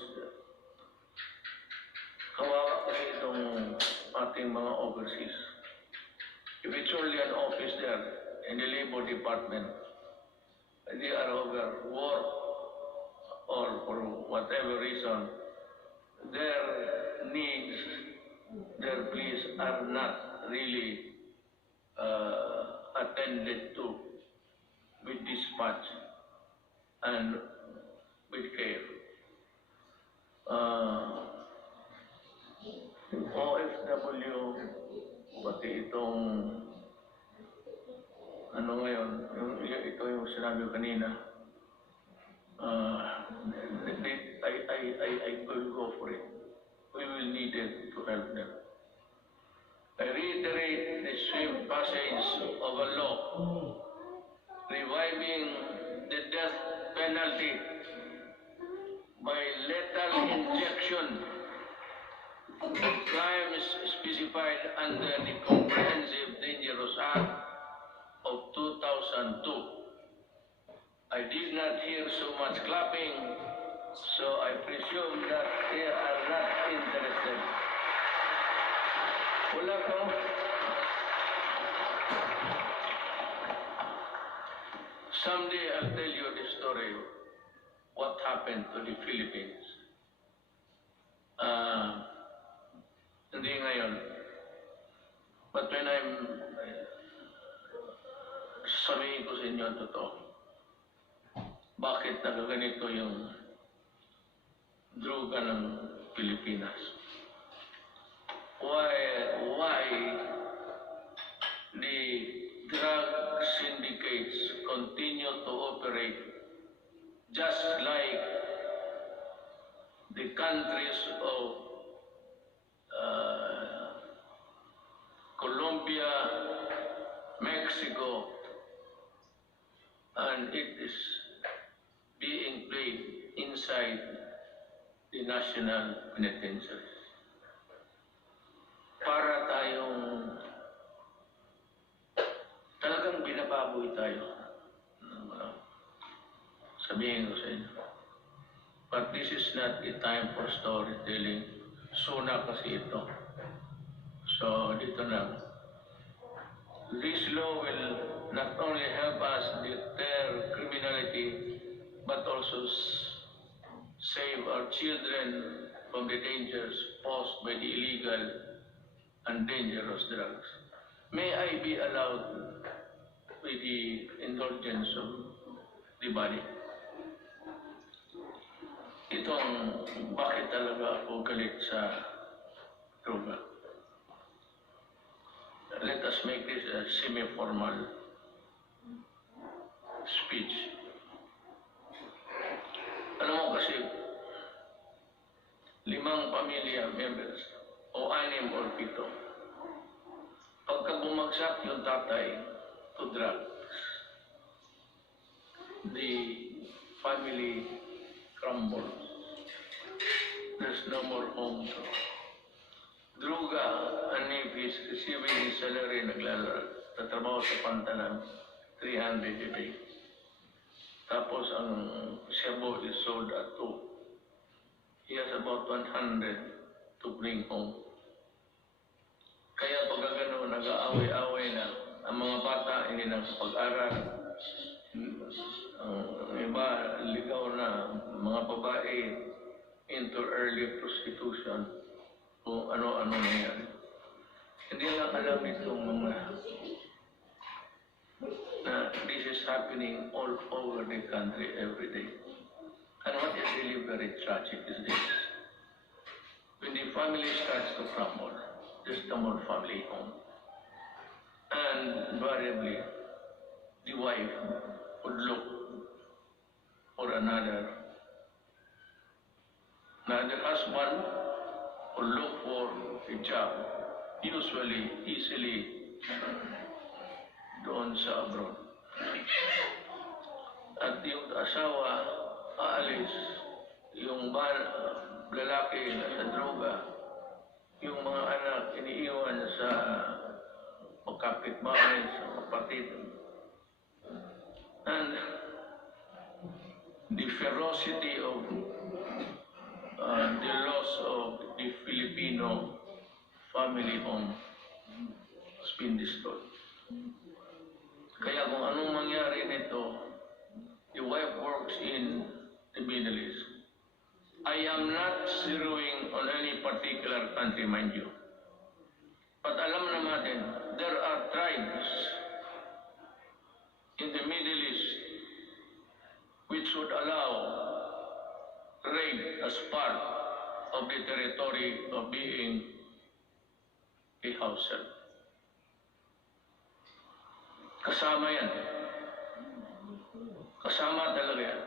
Kawawa kasi itong ating mga overseas. If it's only an office there in the Labor Department, they are over war or for whatever reason, their needs, their pleas are not really attended to with dispatch and with care. OFW, pati itong ano ngayon, ito yung sinabi ko kanina, I will go for it. We will need it to help them. I reiterate the swift passage of a law reviving the death penalty by lethal injection of crimes specified under the Comprehensive Dangerous Act of 2002. I did not hear so much clapping, so I presume that they are not interested. Wala kang... Someday I'll tell you the story of what happened to the Philippines. Hindi ngayon. But when sabihin ko sa inyo ang totoo, bakit nagaganito yung droga ng Pilipinas? Why the drug syndicates continue to operate just like the countries of Colombia, Mexico, and it is being played inside the national penitentiaries. Para tayong talagang binababoy tayo. Sabihin ko sa inyo. But this is not a time for storytelling. SONA kasi ito. So, dito na. This law will not only help us deter criminality, but also save our children from the dangers posed by the illegal and dangerous drugs. May I be allowed with the indulgence of the body? Itong bakit talaga ako galit sa droga. Let us make this a semi-formal speech. Alam mo kasi, 5 pamilya members o 6 or 7, pagka bumagsak yung tatay to drugs, the family crumbles. There's no more home to. Druga, and if he's receiving his salary, nagtatrabaho sa pantalan, 300 a day. Tapos ang shabu is sold at 2. He has about 100 to bring home. Kaya pag gano'n, nag-aaway-aaway na, ang mga bata hindi nakapag-aral, ang iba, ligaw na, mga babae, into early prostitution, kung ano-ano nangyari. Hindi lang alam itong mga na this is happening all over the country every day. And what is really very tragic is this. When the family starts to crumble, there's no more family home. And invariably, the wife would look for another husband would look for a job, usually easily doon sa abroad. At yung asawa aalis, yung lalaki na sa droga, yung mga anak iniiwan sa kapitbahay, sa kapatid. And the ferocity of the loss of the Filipino family home has been destroyed. Kaya kung anong mangyari nito, the wife works in the Middle East. I am not zeroing on any particular country, mind you. But alam natin, there are tribes in the Middle East which would allow rape as part of the territory of being a house help. Kasama yan. Kasama talaga yan.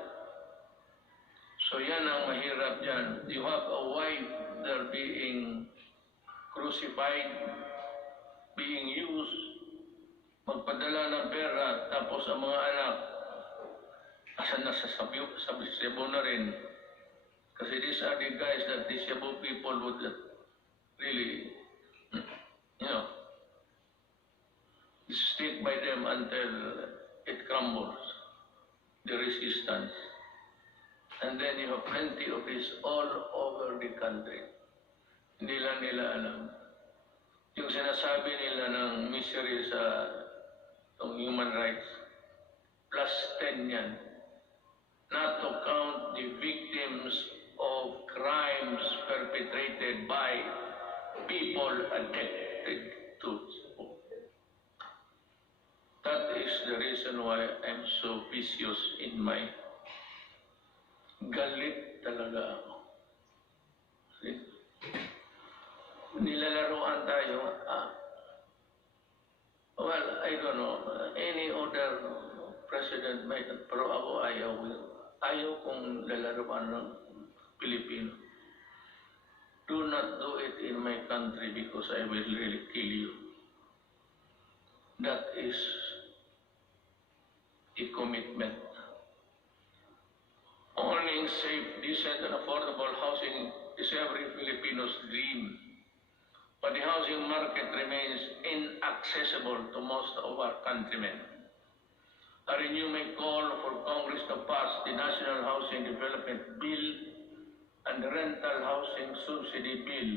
So yan ang mahirap dyan. You have a wife there being crucified, being used, magpadala ng pera, tapos ang mga anak, asan na sa Cebu na rin. Kasi these are the guys that the Cebu people would really, stick by them until it crumbles, the resistance. And then you have plenty of this all over the country. Hindi lang nila alam. Yung sinasabi nila ng misery sa human rights, plus 10 yan. Not to count the victims of crimes perpetrated by people addicted to smoke. That is the reason why I'm so vicious in my galit talaga ako. See? Nilalaroan tayo, well, I don't know, any other president might, pero ako ayaw kong lalaroan ng Pilipino. Do not do it in my country because I will really kill you. That is a commitment. Owning safe, decent, and affordable housing is every Filipino's dream. But the housing market remains inaccessible to most of our countrymen. A renewed call for Congress to pass the National Housing Development Bill and the Rental Housing Subsidy Bill.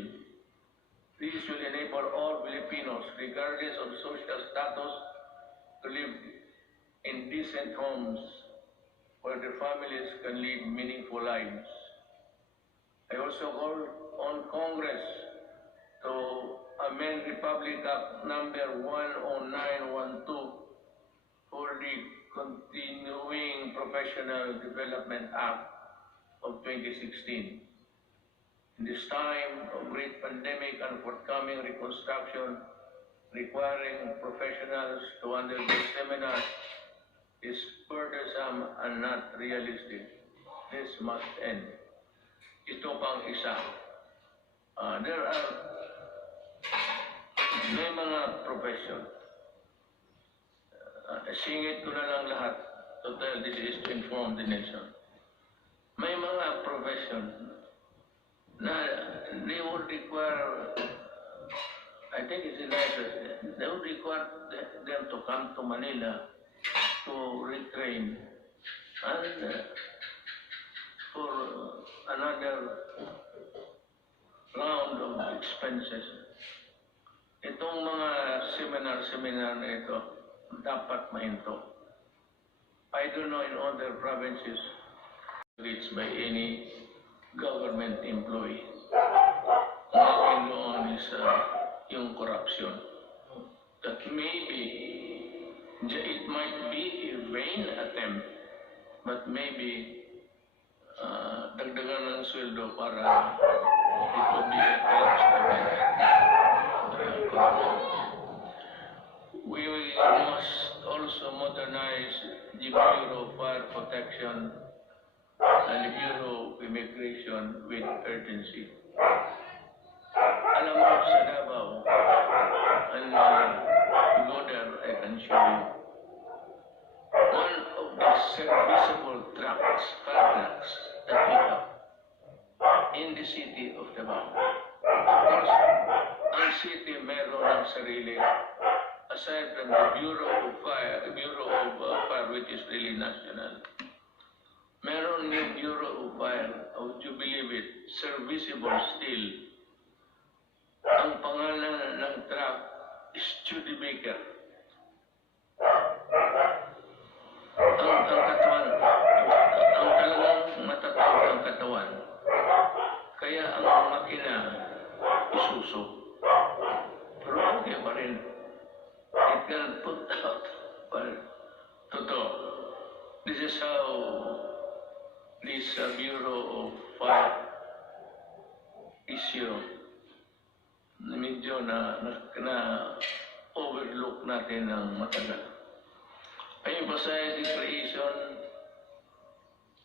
These will enable all Filipinos, regardless of social status, to live in decent homes where their families can live meaningful lives. I also call on Congress to amend Republic Act number 10912 for the Continuing Professional Development Act of 2016. In this time of great pandemic and forthcoming reconstruction requiring professionals to undergo seminars is burdensome and not realistic. This must end. Ito pang isa. May mga profession. Singit ko na lang lahat to tell this is to inform the nation. May mga profession na they would require, I think it's nicest, they would require them to come to Manila to retrain and for another round of expenses. itong mga seminar na ito dapat mahinto. I don't know in other provinces reached by any government employee. Ang doon is yung corruption. That maybe it might be a vain attempt, but maybe dagdagan ng sweldo para it would be a hedge against corruption. We must also modernize the Bureau of Fire Protection and the Bureau of Immigration with urgency. Alam mo, sa Davao, and you go there, I can show you. One of the serviceable trucks, fire trucks, that we have in the city of Davao. Of course, ang city meron ng sarili, aside from the Bureau of Fire, which is really national. Meron yung Bureau of Fire, would you believe it, serviceable still. Ang pangalan ng truck is Studebaker. Ang katawan, ang talagang matatawag ang katawan. Kaya ang makina, isuso. Pero okay pa rin. It can put out. Well, totoo. This is how this Bureau of Fire issue medyo na overlook natin ng matagal. I emphasize the creation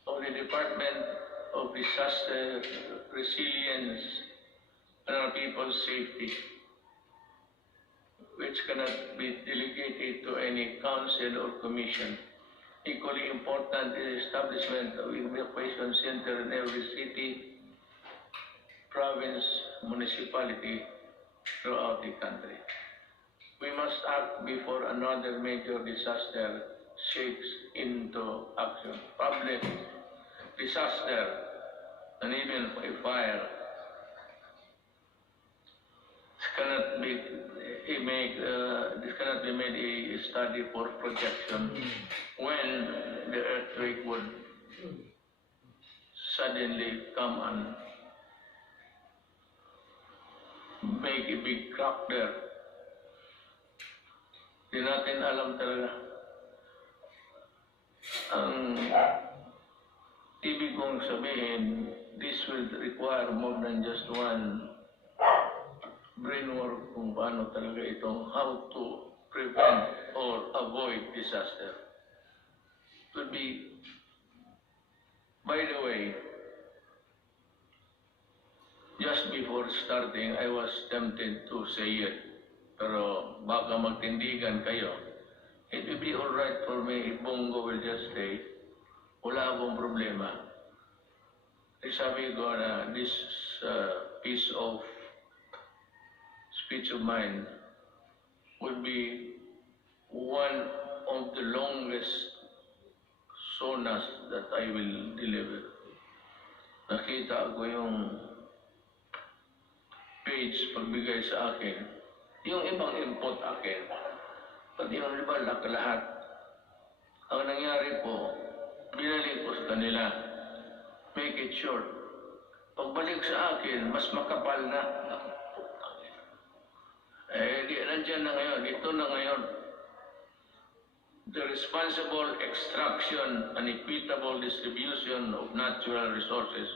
of the Department of Disaster Resilience and People's Safety, which cannot be delegated to any council or commission. Equally important is the establishment of evacuation center in every city, province, municipality throughout the country. We must act before another major disaster shakes into action. Public disaster and even a fire this cannot be made a study for projection when the earthquake would suddenly come and make a big crack there. Di natin alam talaga. Ang ibig kong sabihin, this will require more than just one brain work kung paano talaga itong how to prevent or avoid disaster. It will be, by the way, just before starting, I was tempted to say it. Pero baka magtindigan kayo. It will be alright for me if Bongo will just stay. Wala akong problema. Sabi ko na this piece of speech of mine would be one of the longest SONAs that I will deliver. Nakita ko yung page pagbigay sa akin. Yung ibang input akin, pati yung iba lahat. Ang nangyari po, binalik ko sa kanila, make it short. Pagbalik sa akin, mas makapal na. Nandiyan na ngayon, ito na ngayon. The responsible extraction and equitable distribution of natural resources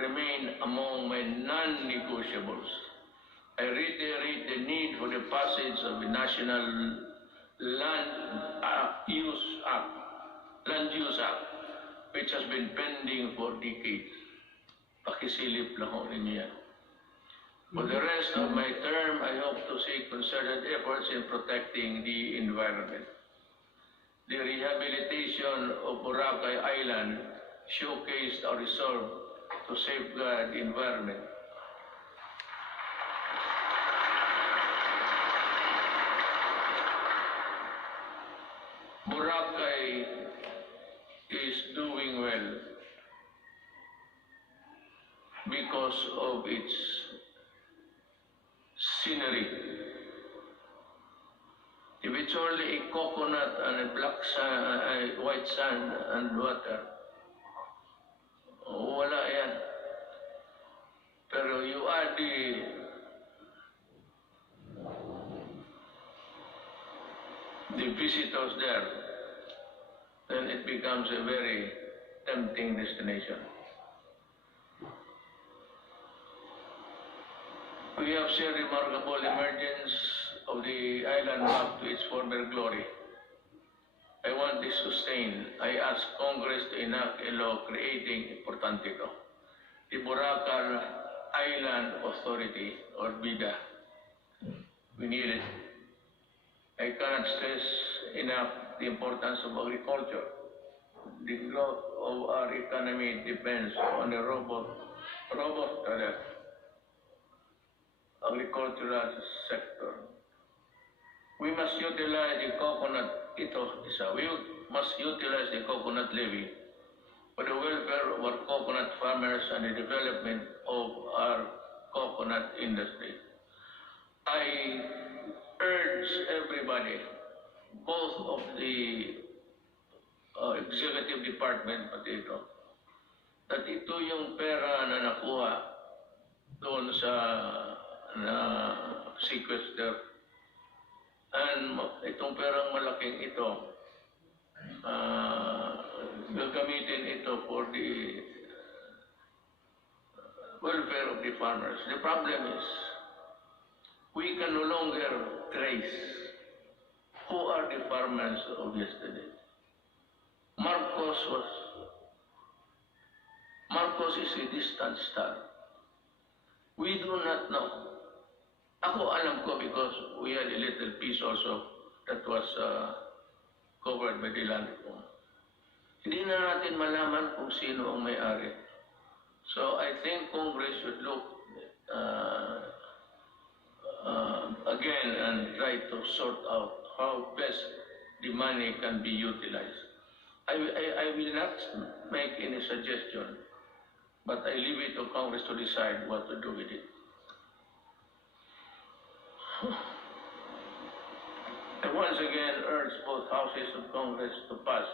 remain among my non-negotiables. I reiterate the need for the passage of the National Land Use Act, which has been pending for decades. Pakisilip lang ho ninyo yan. For the rest of my term, I hope to see concerted efforts in protecting the environment. The rehabilitation of Boracay Island showcased our resolve to safeguard the environment. Boracay is doing well because of its scenery. If it's only a coconut and a black sand, white sand and water, wala yan. Pero you add the visitors there, then it becomes a very tempting destination. We have seen remarkable emergence of the island back to its former glory. I want this sustained. I ask Congress to enact a law creating Importantico, the Boracay Island Authority, or BIDA. We need it. I cannot stress enough the importance of agriculture. The growth of our economy depends on a robust agricultural sector. We must utilize the coconut levy for the welfare of our coconut farmers and the development of our coconut industry. I urge everybody, both of the executive department pati ito, that ito yung pera na nakuha doon sa sequester, and itong perang malaking ito, gagamitin ito for the welfare of the farmers. The problem is, we can no longer trace who are the farmers of yesterday. Marcos is a distant star. We do not know. Ako alam ko because we had a little piece also that was covered by the land reform. Hindi na natin malaman kung sino ang may-ari. So I think Congress should look again and try to sort out how best the money can be utilized. I will not make any suggestion, but I leave it to Congress to decide what to do with it. I once again urge both houses of Congress to pass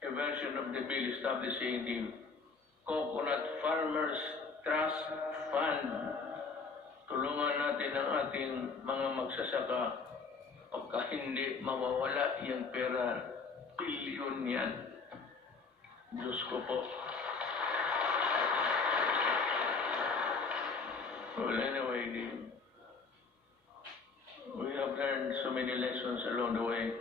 a version of the bill establishing the Coconut Farmers Trust Fund. Tulungan natin ang ating mga magsasaka pagka hindi mawawala yung pera, bilyon yan. Diyos ko po. Well, anyway, we have learned so many lessons along the way.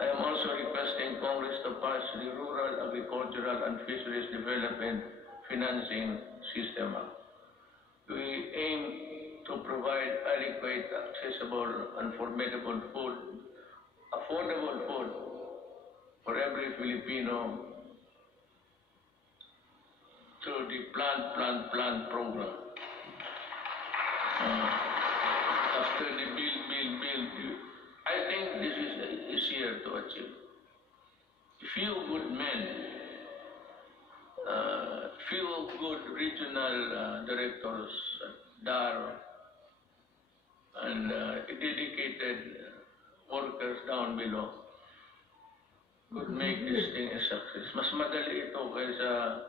I am also requesting Congress to pass the Rural Agricultural and Fisheries Development Financing System Act. We aim to provide adequate, accessible, and affordable food for every Filipino through the Plant program. After the bill, I think this is easier to achieve. Few good men, few good regional directors, DAR, and dedicated workers down below could make this thing a success. Mas madali ito kaysa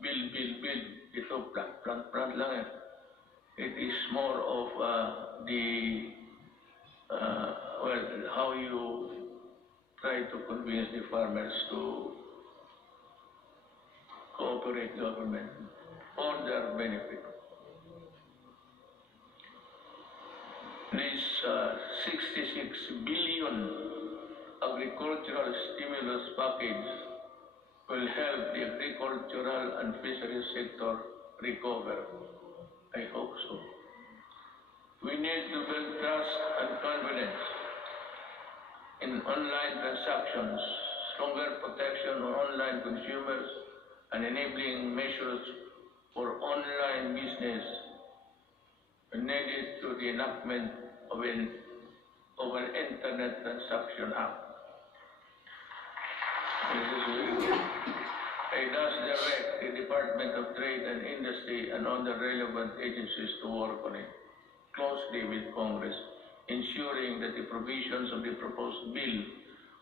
bill. Ito plant lang eh. It is more of how you try to convince the farmers to cooperate government for their benefit. This 66 billion agricultural stimulus package will help the agricultural and fisheries sector recover. I hope so. We need to build trust and confidence in online transactions, stronger protection of online consumers, and enabling measures for online business needed to the enactment of an Internet Transaction Act. I thus direct the Department of Trade and Industry and other relevant agencies to work on it closely with Congress ensuring that the provisions of the proposed bill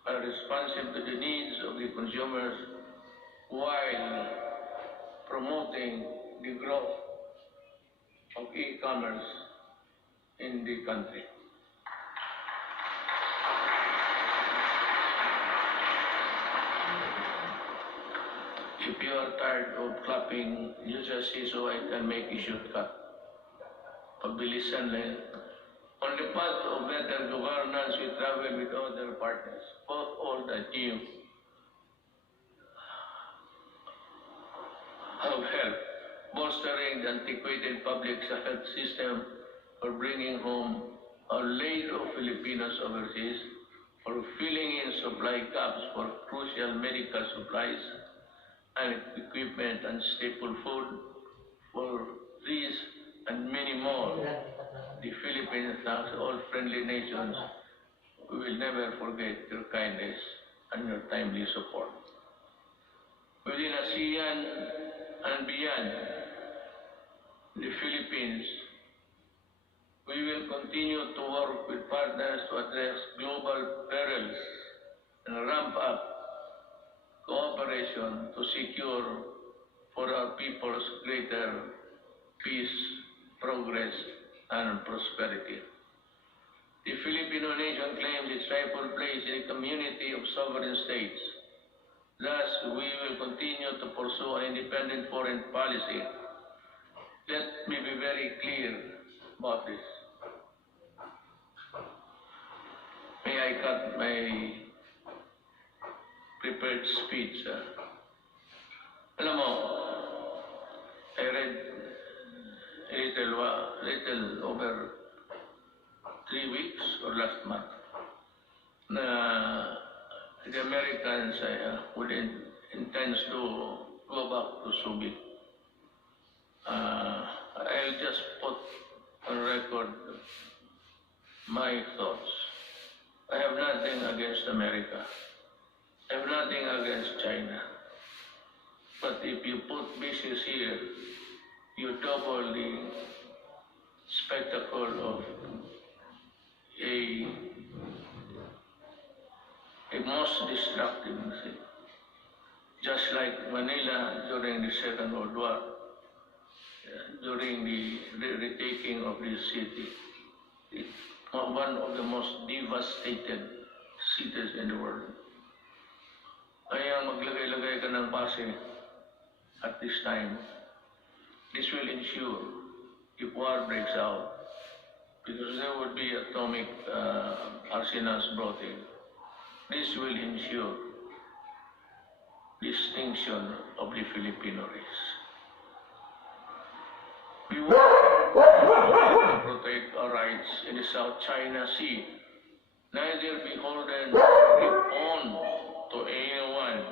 are responsive to the needs of the consumers while promoting the growth of e-commerce in the country. If you are tired of clapping, you just say so I can make a shortcut. Pagbilisan lang. On the path of better governance, we travel with other partners, both old and new, have helped bolstering the antiquated public health system for bringing home a load of Filipinos overseas, for filling in supply gaps for crucial medical supplies and equipment and staple food. For these and many more, the Philippines, thanks to all friendly nations, we will never forget your kindness and your timely support. Within ASEAN and beyond the Philippines, we will continue to work with partners to address global perils and ramp up cooperation to secure for our people's greater peace, progress, and prosperity. The Filipino nation claims its rightful place in a community of sovereign states. Thus, we will continue to pursue an independent foreign policy. Let me be very clear about this. May I cut my prepared speech? Alam mo, I read a little over 3 weeks or last month na the Americans intends to go back to Subic. I'll just put on record my thoughts. I have nothing against America. I have nothing against China. But if you put business here, you double the spectacle of a most destructive thing. Just like Manila during the Second World War, during the retaking of this city, one of the most devastated cities in the world. Kaya maglagay-lagay ka ng base at this time. This will ensure if war breaks out, because there would be atomic arsenals brought in. This will ensure distinction of the Filipino race. We want to protect our rights in the South China Sea, neither beholden on to anyone.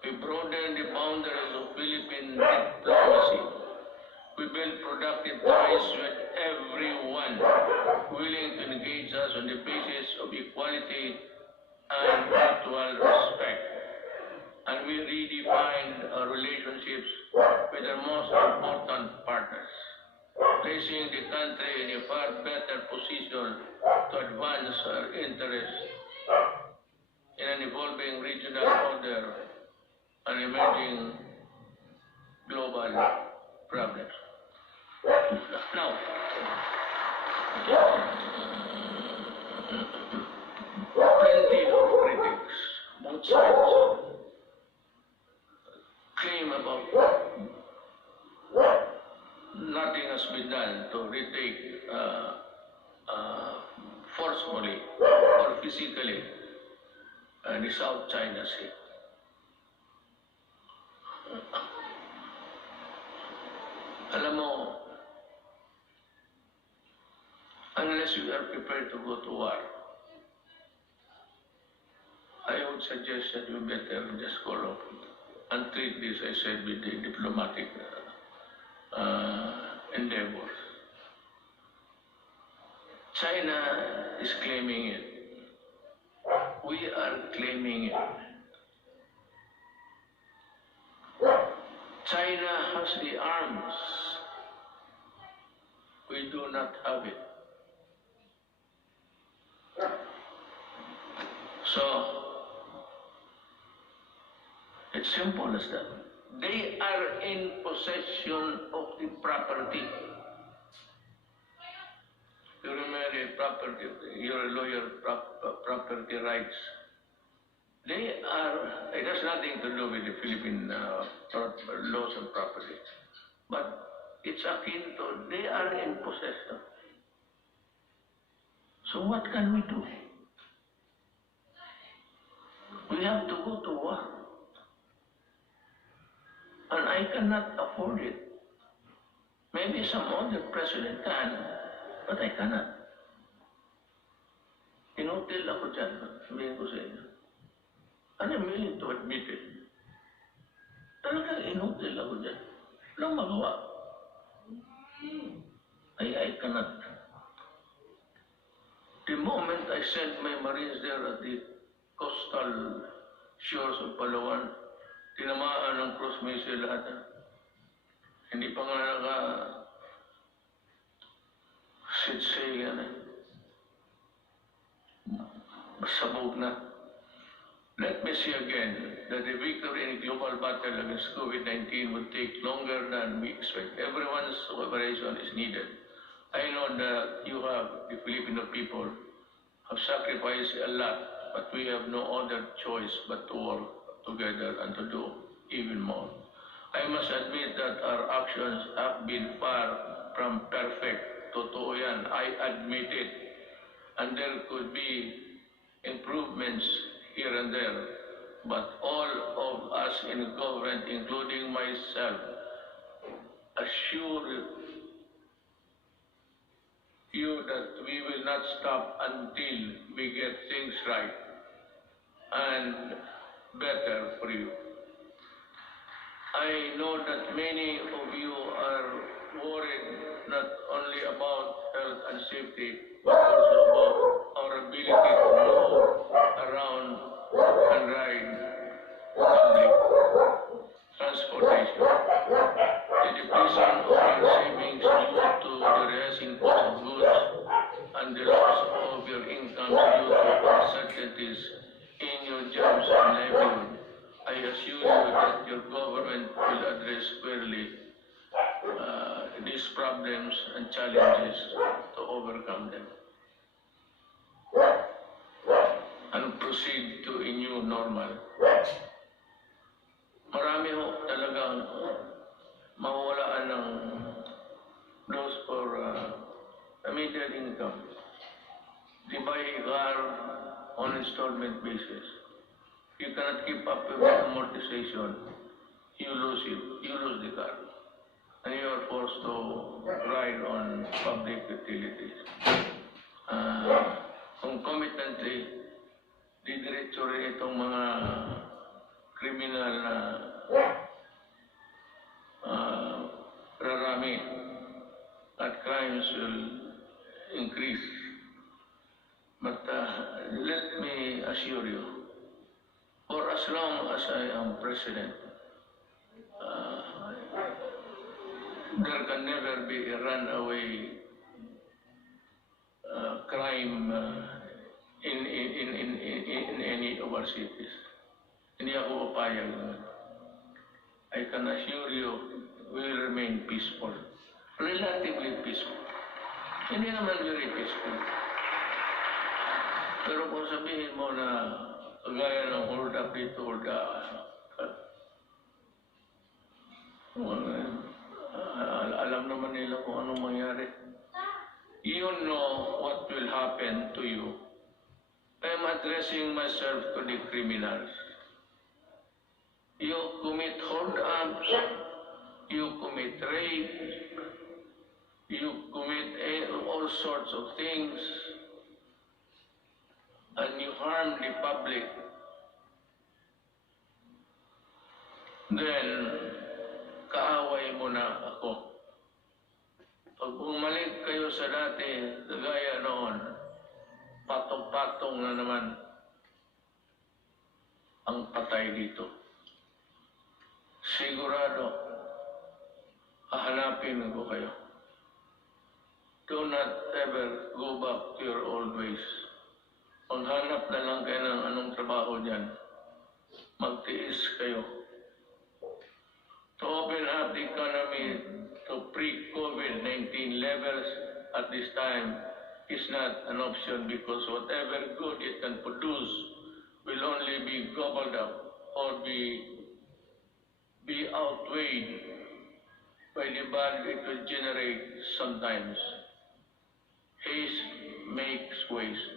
We broaden the boundaries of Philippine diplomacy. We build productive ties with everyone willing to engage us on the basis of equality and mutual respect. And we redefined our relationships with our most important partners, placing the country in a far better position to advance our interests in an evolving regional order and emerging global problems. Now, plenty of critics, both sides, claim about nothing has been done to retake forcefully or physically the South China Sea. Alam mo, unless you are prepared to go to war, I would suggest that you better just call off and treat this, I said, with the diplomatic endeavors. China is claiming it. We are claiming it. China has the arms. We do not have it. So, it's simple as that. They are in possession of the property. You remember property, your lawyer property rights. They are, it has nothing to do with the Philippine laws of property. But it's akin to, they are in possession. So what can we do? We have to go to war. And I cannot afford it. Maybe some other president can, but I cannot. Inutil ako dyan, sabihin ko sa inyo. And I'm willing to admit it. Talagang inutil ako dyan. Walang magawa. I cannot. The moment I sent my Marines there at the coastal shores of Palawan, tinamaan ng cruise missile lahat. Hindi pa nga sit sail yan eh. Sabog na. Let me see again that the victory in the global battle against COVID-19 would take longer than we expect. Everyone's cooperation is needed. I know that you have, the Filipino people, have sacrificed a lot, but we have no other choice but to work together and to do even more. I must admit that our actions have been far from perfect. Totoo yan, I admit it. And there could be improvements here and there. But all of us in government, including myself, assure you that we will not stop until we get things right and better for you. I know that many of you are worried not only about health and safety, but also about our ability to move around and ride public transportation. The depletion of your savings due to the rising cost of goods and the loss of your income due to uncertainties in your jobs and livelihood, I assure you that your government will address squarely these problems and challenges to overcome them and proceed to a new normal. Marami ho talagang mawawalaan ng those for immediate income. They buy a car on installment basis. You cannot keep up with the amortization. You lose it. You lose the car. And you are forced to ride on public utilities. Concomitantly, didiretso rin itong mga kriminal na rarami at crimes will increase. But let me assure you, for as long as I am president, there can never be a runaway crime in any of our cities. Hindi ako papayag. I can assure you, we will remain peaceful. Relatively peaceful. Hindi naman very peaceful. Pero kung sabihin mo na gaya ng hold up dito, hold up, alam naman nila kung anong mangyari. You know what will happen to you. I am addressing myself to the criminals. You commit hold-ups, you commit rape, you commit all sorts of things, and you harm the public. Then, kaaway mo na ako. Pag bumalik kayo sa dati, gaya noon, patong-patong na naman ang patay dito. Sigurado, hahanapin ko kayo. Do not ever go back to your old ways. Maghanap na lang kayo ng anong ako dyan. Magtiis kayo. To open up the economy to pre-COVID-19 levels at this time is not an option because whatever good it can produce will only be gobbled up or be outweighed by the bad it will generate sometimes. Haste makes waste.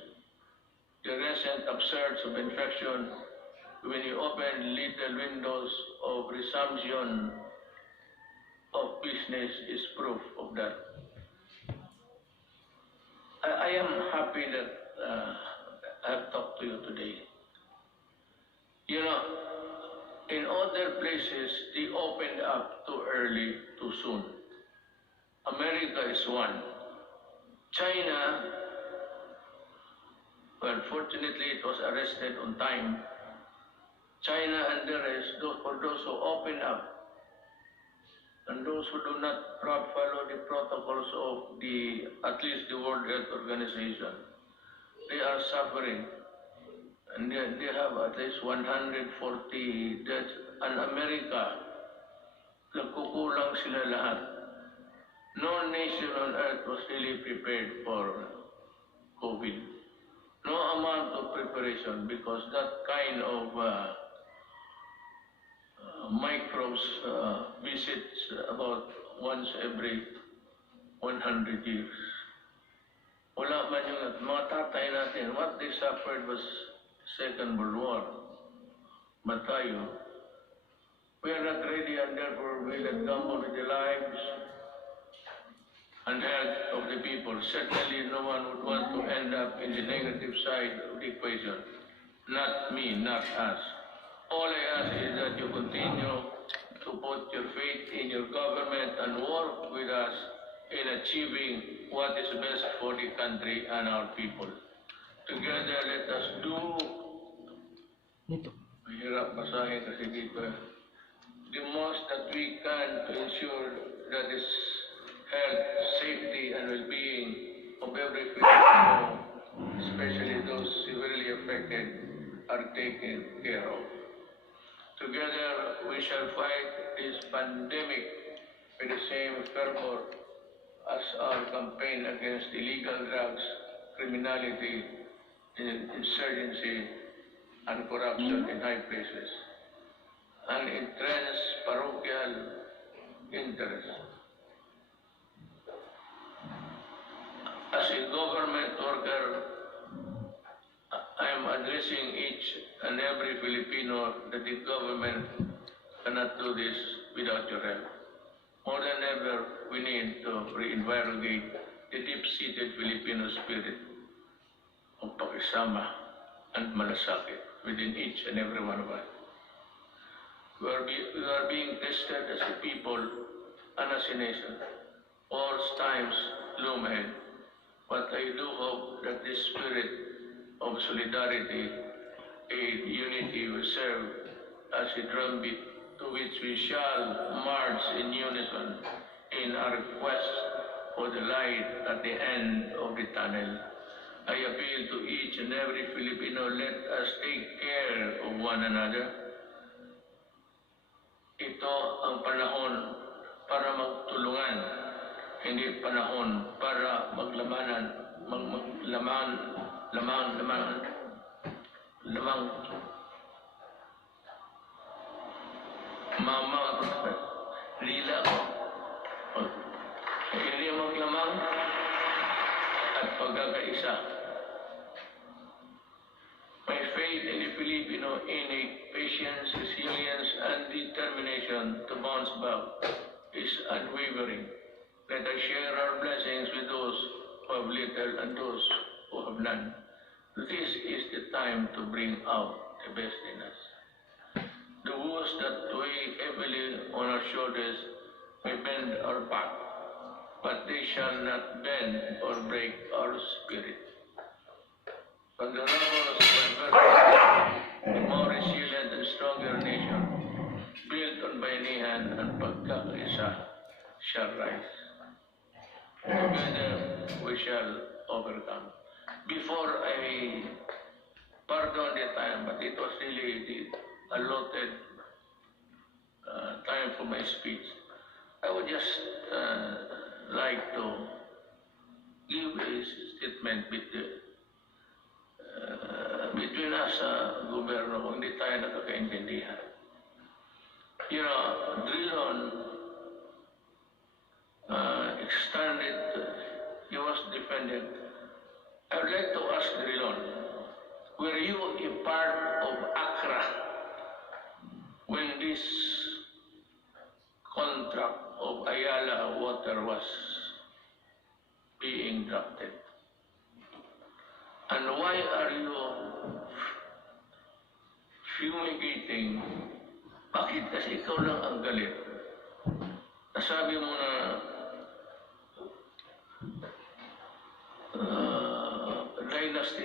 The recent upsurge of infection, when you open little windows of resumption of business, is proof of that. I am happy that I've talked to you today. You know, in other places, they opened up too early, too soon. America is one. China, well, fortunately, it was arrested on time. China and the rest, for those who open up, and those who do not follow the protocols of at least the World Health Organization, they are suffering. And they have at least 140 deaths. And America, nagkukulang sila lahat. No nation on earth was really prepared for COVID. No amount of preparation because that kind of microbes visits about once every 100 years. Wala man yung mga tatay natin, what they suffered was Second World War. But tayo, we are not ready and therefore we let gamble with the lives and health of the people. Certainly no one would want to end up in the negative side of the equation. Not me, not us. All I ask is that you continue to put your faith in your government and work with us in achieving what is best for the country and our people. Together, let us do. Mahirap basahin kasi dito. The most that we can to ensure that is health, safety, and well-being of every Filipino, especially those severely affected, are taken care of. Together, we shall fight this pandemic with the same fervor as our campaign against illegal drugs, criminality, insurgency, and corruption in high places, and entrenched parochial interests. As a government worker, I am addressing each and every Filipino that the government cannot do this without your help. More than ever, we need to reinvigorate the deep-seated Filipino spirit of pakisama and malasakit within each and every one of us. We are being tested as a people and as a nation. Wars times loom ahead, but I do hope that this spirit of solidarity and unity will serve as a drumbeat to which we shall march in unison in our quest for the light at the end of the tunnel. I appeal to each and every Filipino, let us take care of one another. Ito ang panahon para magtulungan, hindi panahon para lila ko. Hindi maglamang at pagkakaisa. My faith in the Filipino innate patience, resilience, and determination to bounce back is unwavering. Let us share our blessings with those who have little and those who have none. This is the time to bring out the best in us. The woes that weigh heavily on our shoulders may bend our back, but they shall not bend or break our spirit. From the rubble of adversity, a more resilient and stronger nation, built on bayanihan and pagkakaisa, shall rise. Together we shall overcome. Before I pardon the time, time, but it was really the allotted time for my speech. I would just like to give a statement between us, Gobyerno, kung hindi tayo nakakaintindihan. You know, Drilon extended, he was defended. I would like to ask Drilon, were you a part of Accra when this contract of Ayala Water was being drafted? And why are you fumigating? Bakit kasi ikaw lang ang galit? Nasabi mo na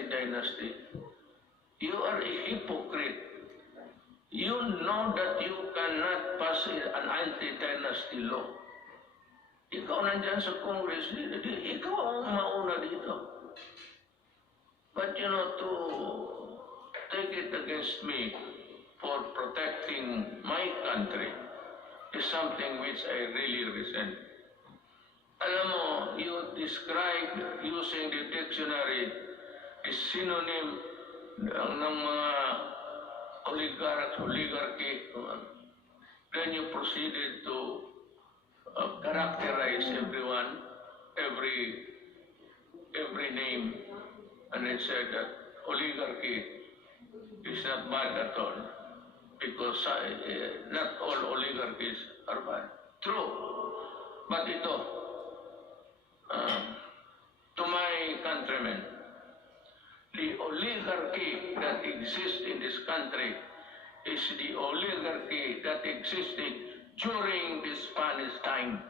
dynasty. You are a hypocrite. You know that you cannot pass an anti-dynasty law. Ikaw nandyan sa Congress, ikaw ang mauna dito. But you know, to take it against me for protecting my country is something which I really resent. Alam mo, you describe using the dictionary the synonym ng mga oligarchy. Then you proceeded to characterize everyone, every name, and then said that oligarchy is not bad at all, because not all oligarchies are bad. True, but ito, to my countrymen, the oligarchy that exists in this country is the oligarchy that existed during the Spanish time.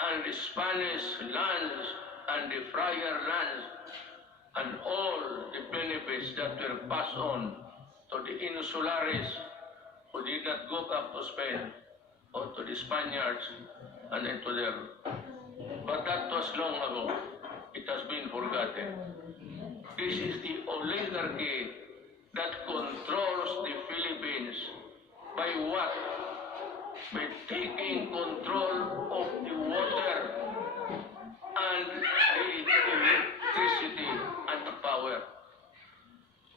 And the Spanish lands and the friar lands and all the benefits that were passed on to the insulares who did not go up to Spain, or to the Spaniards and into them. But that was long ago. It has been forgotten. This is the oligarchy that controls the Philippines. By what? By taking control of the water and the electricity and the power.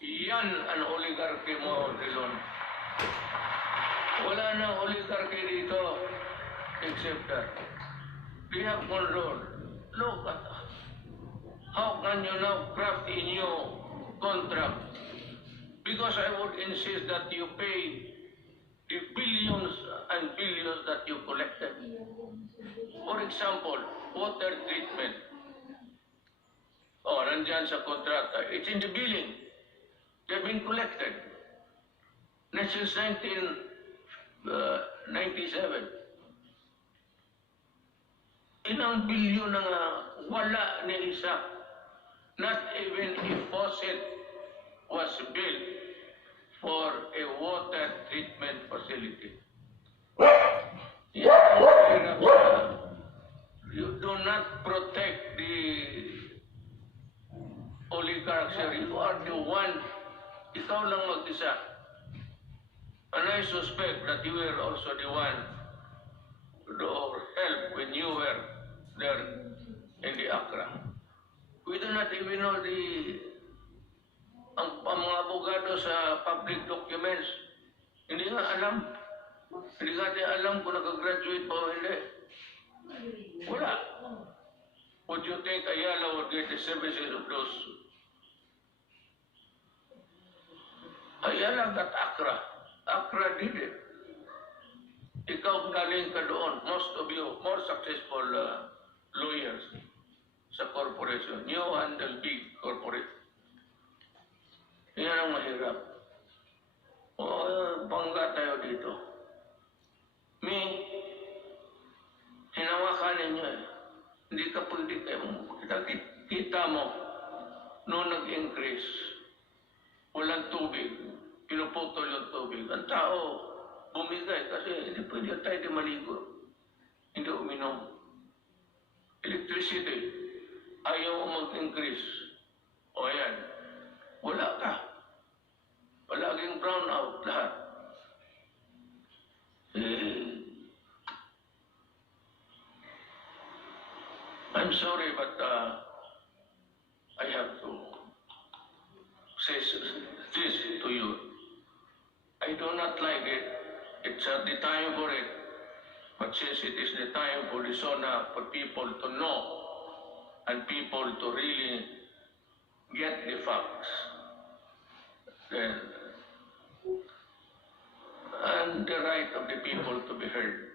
Yan ang oligarchy mo, Drilon. Wala na oligarchy dito except that they have control. Look at how can you now craft a new contract? Because I would insist that you pay the billions and billions that you collected. For example, water treatment. Oh, nandyan sa kontrata. It's in the billing. They've been collected. Since 1997. Ilang bilyon na nga wala ni isa. Not even a faucet was built for a water treatment facility. You do not protect the oligarchs. You are the one. Ikaw lang mag-isa. And I suspect that you were also the one to help when you were there in the Accra. We do not even know ang mga abogado sa public documents. Hindi nga alam. Hindi nga alam kung nakagraduate ba o hindi. Wala. Would you think Ayala would get the services of those? Ayala got Accra. Accra did it. Ikaw galing ka doon. Most of you, more successful lawyers sa corporation. You handle big corporate. Yan ang mahirap. Bangga tayo dito. Hinawakan ninyo eh. Hindi ka pwede kayo. Kita mo, noong nag-increase, walang tubig, pinuputol yung tubig. Ang tao, bumigay kasi hindi pwede tayo di maligo. Hindi uminom. Electricity, ayaw mag-increase. O yan, wala ka. brown out lahat. I'm sorry, but I have to say this to you. I do not like it. It's the time for it. But since it is the time for the SONA, for people to know and people to really get the facts, then, and the right of the people to be heard.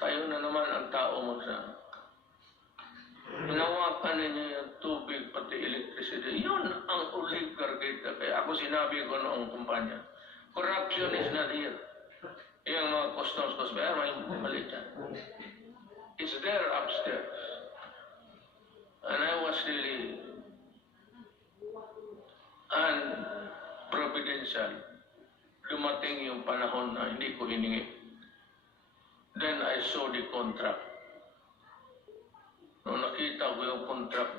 Tayo na naman ang tao magsa. Hinawakan ninyo yung tubig, pati electricity. Yun ang oligarchy. Kaya ako sinabi ko noong kumpanya, corruption is not here. Yung mga customs, may mali dyan. It's there upstairs. And I was really unprovidential. Dumating yung panahon na hindi ko hiningi. Then I saw the contract. Nung nakita ko yung contract,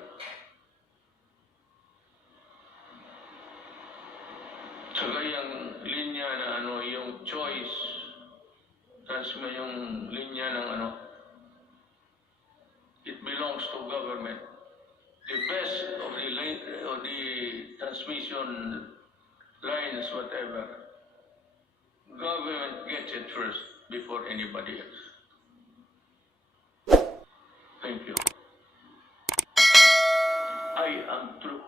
saka yung linya na yung choice, yung linya ng it belongs to government. The best of the transmission lines, whatever, government gets it first before anybody else. Thank you. I am true.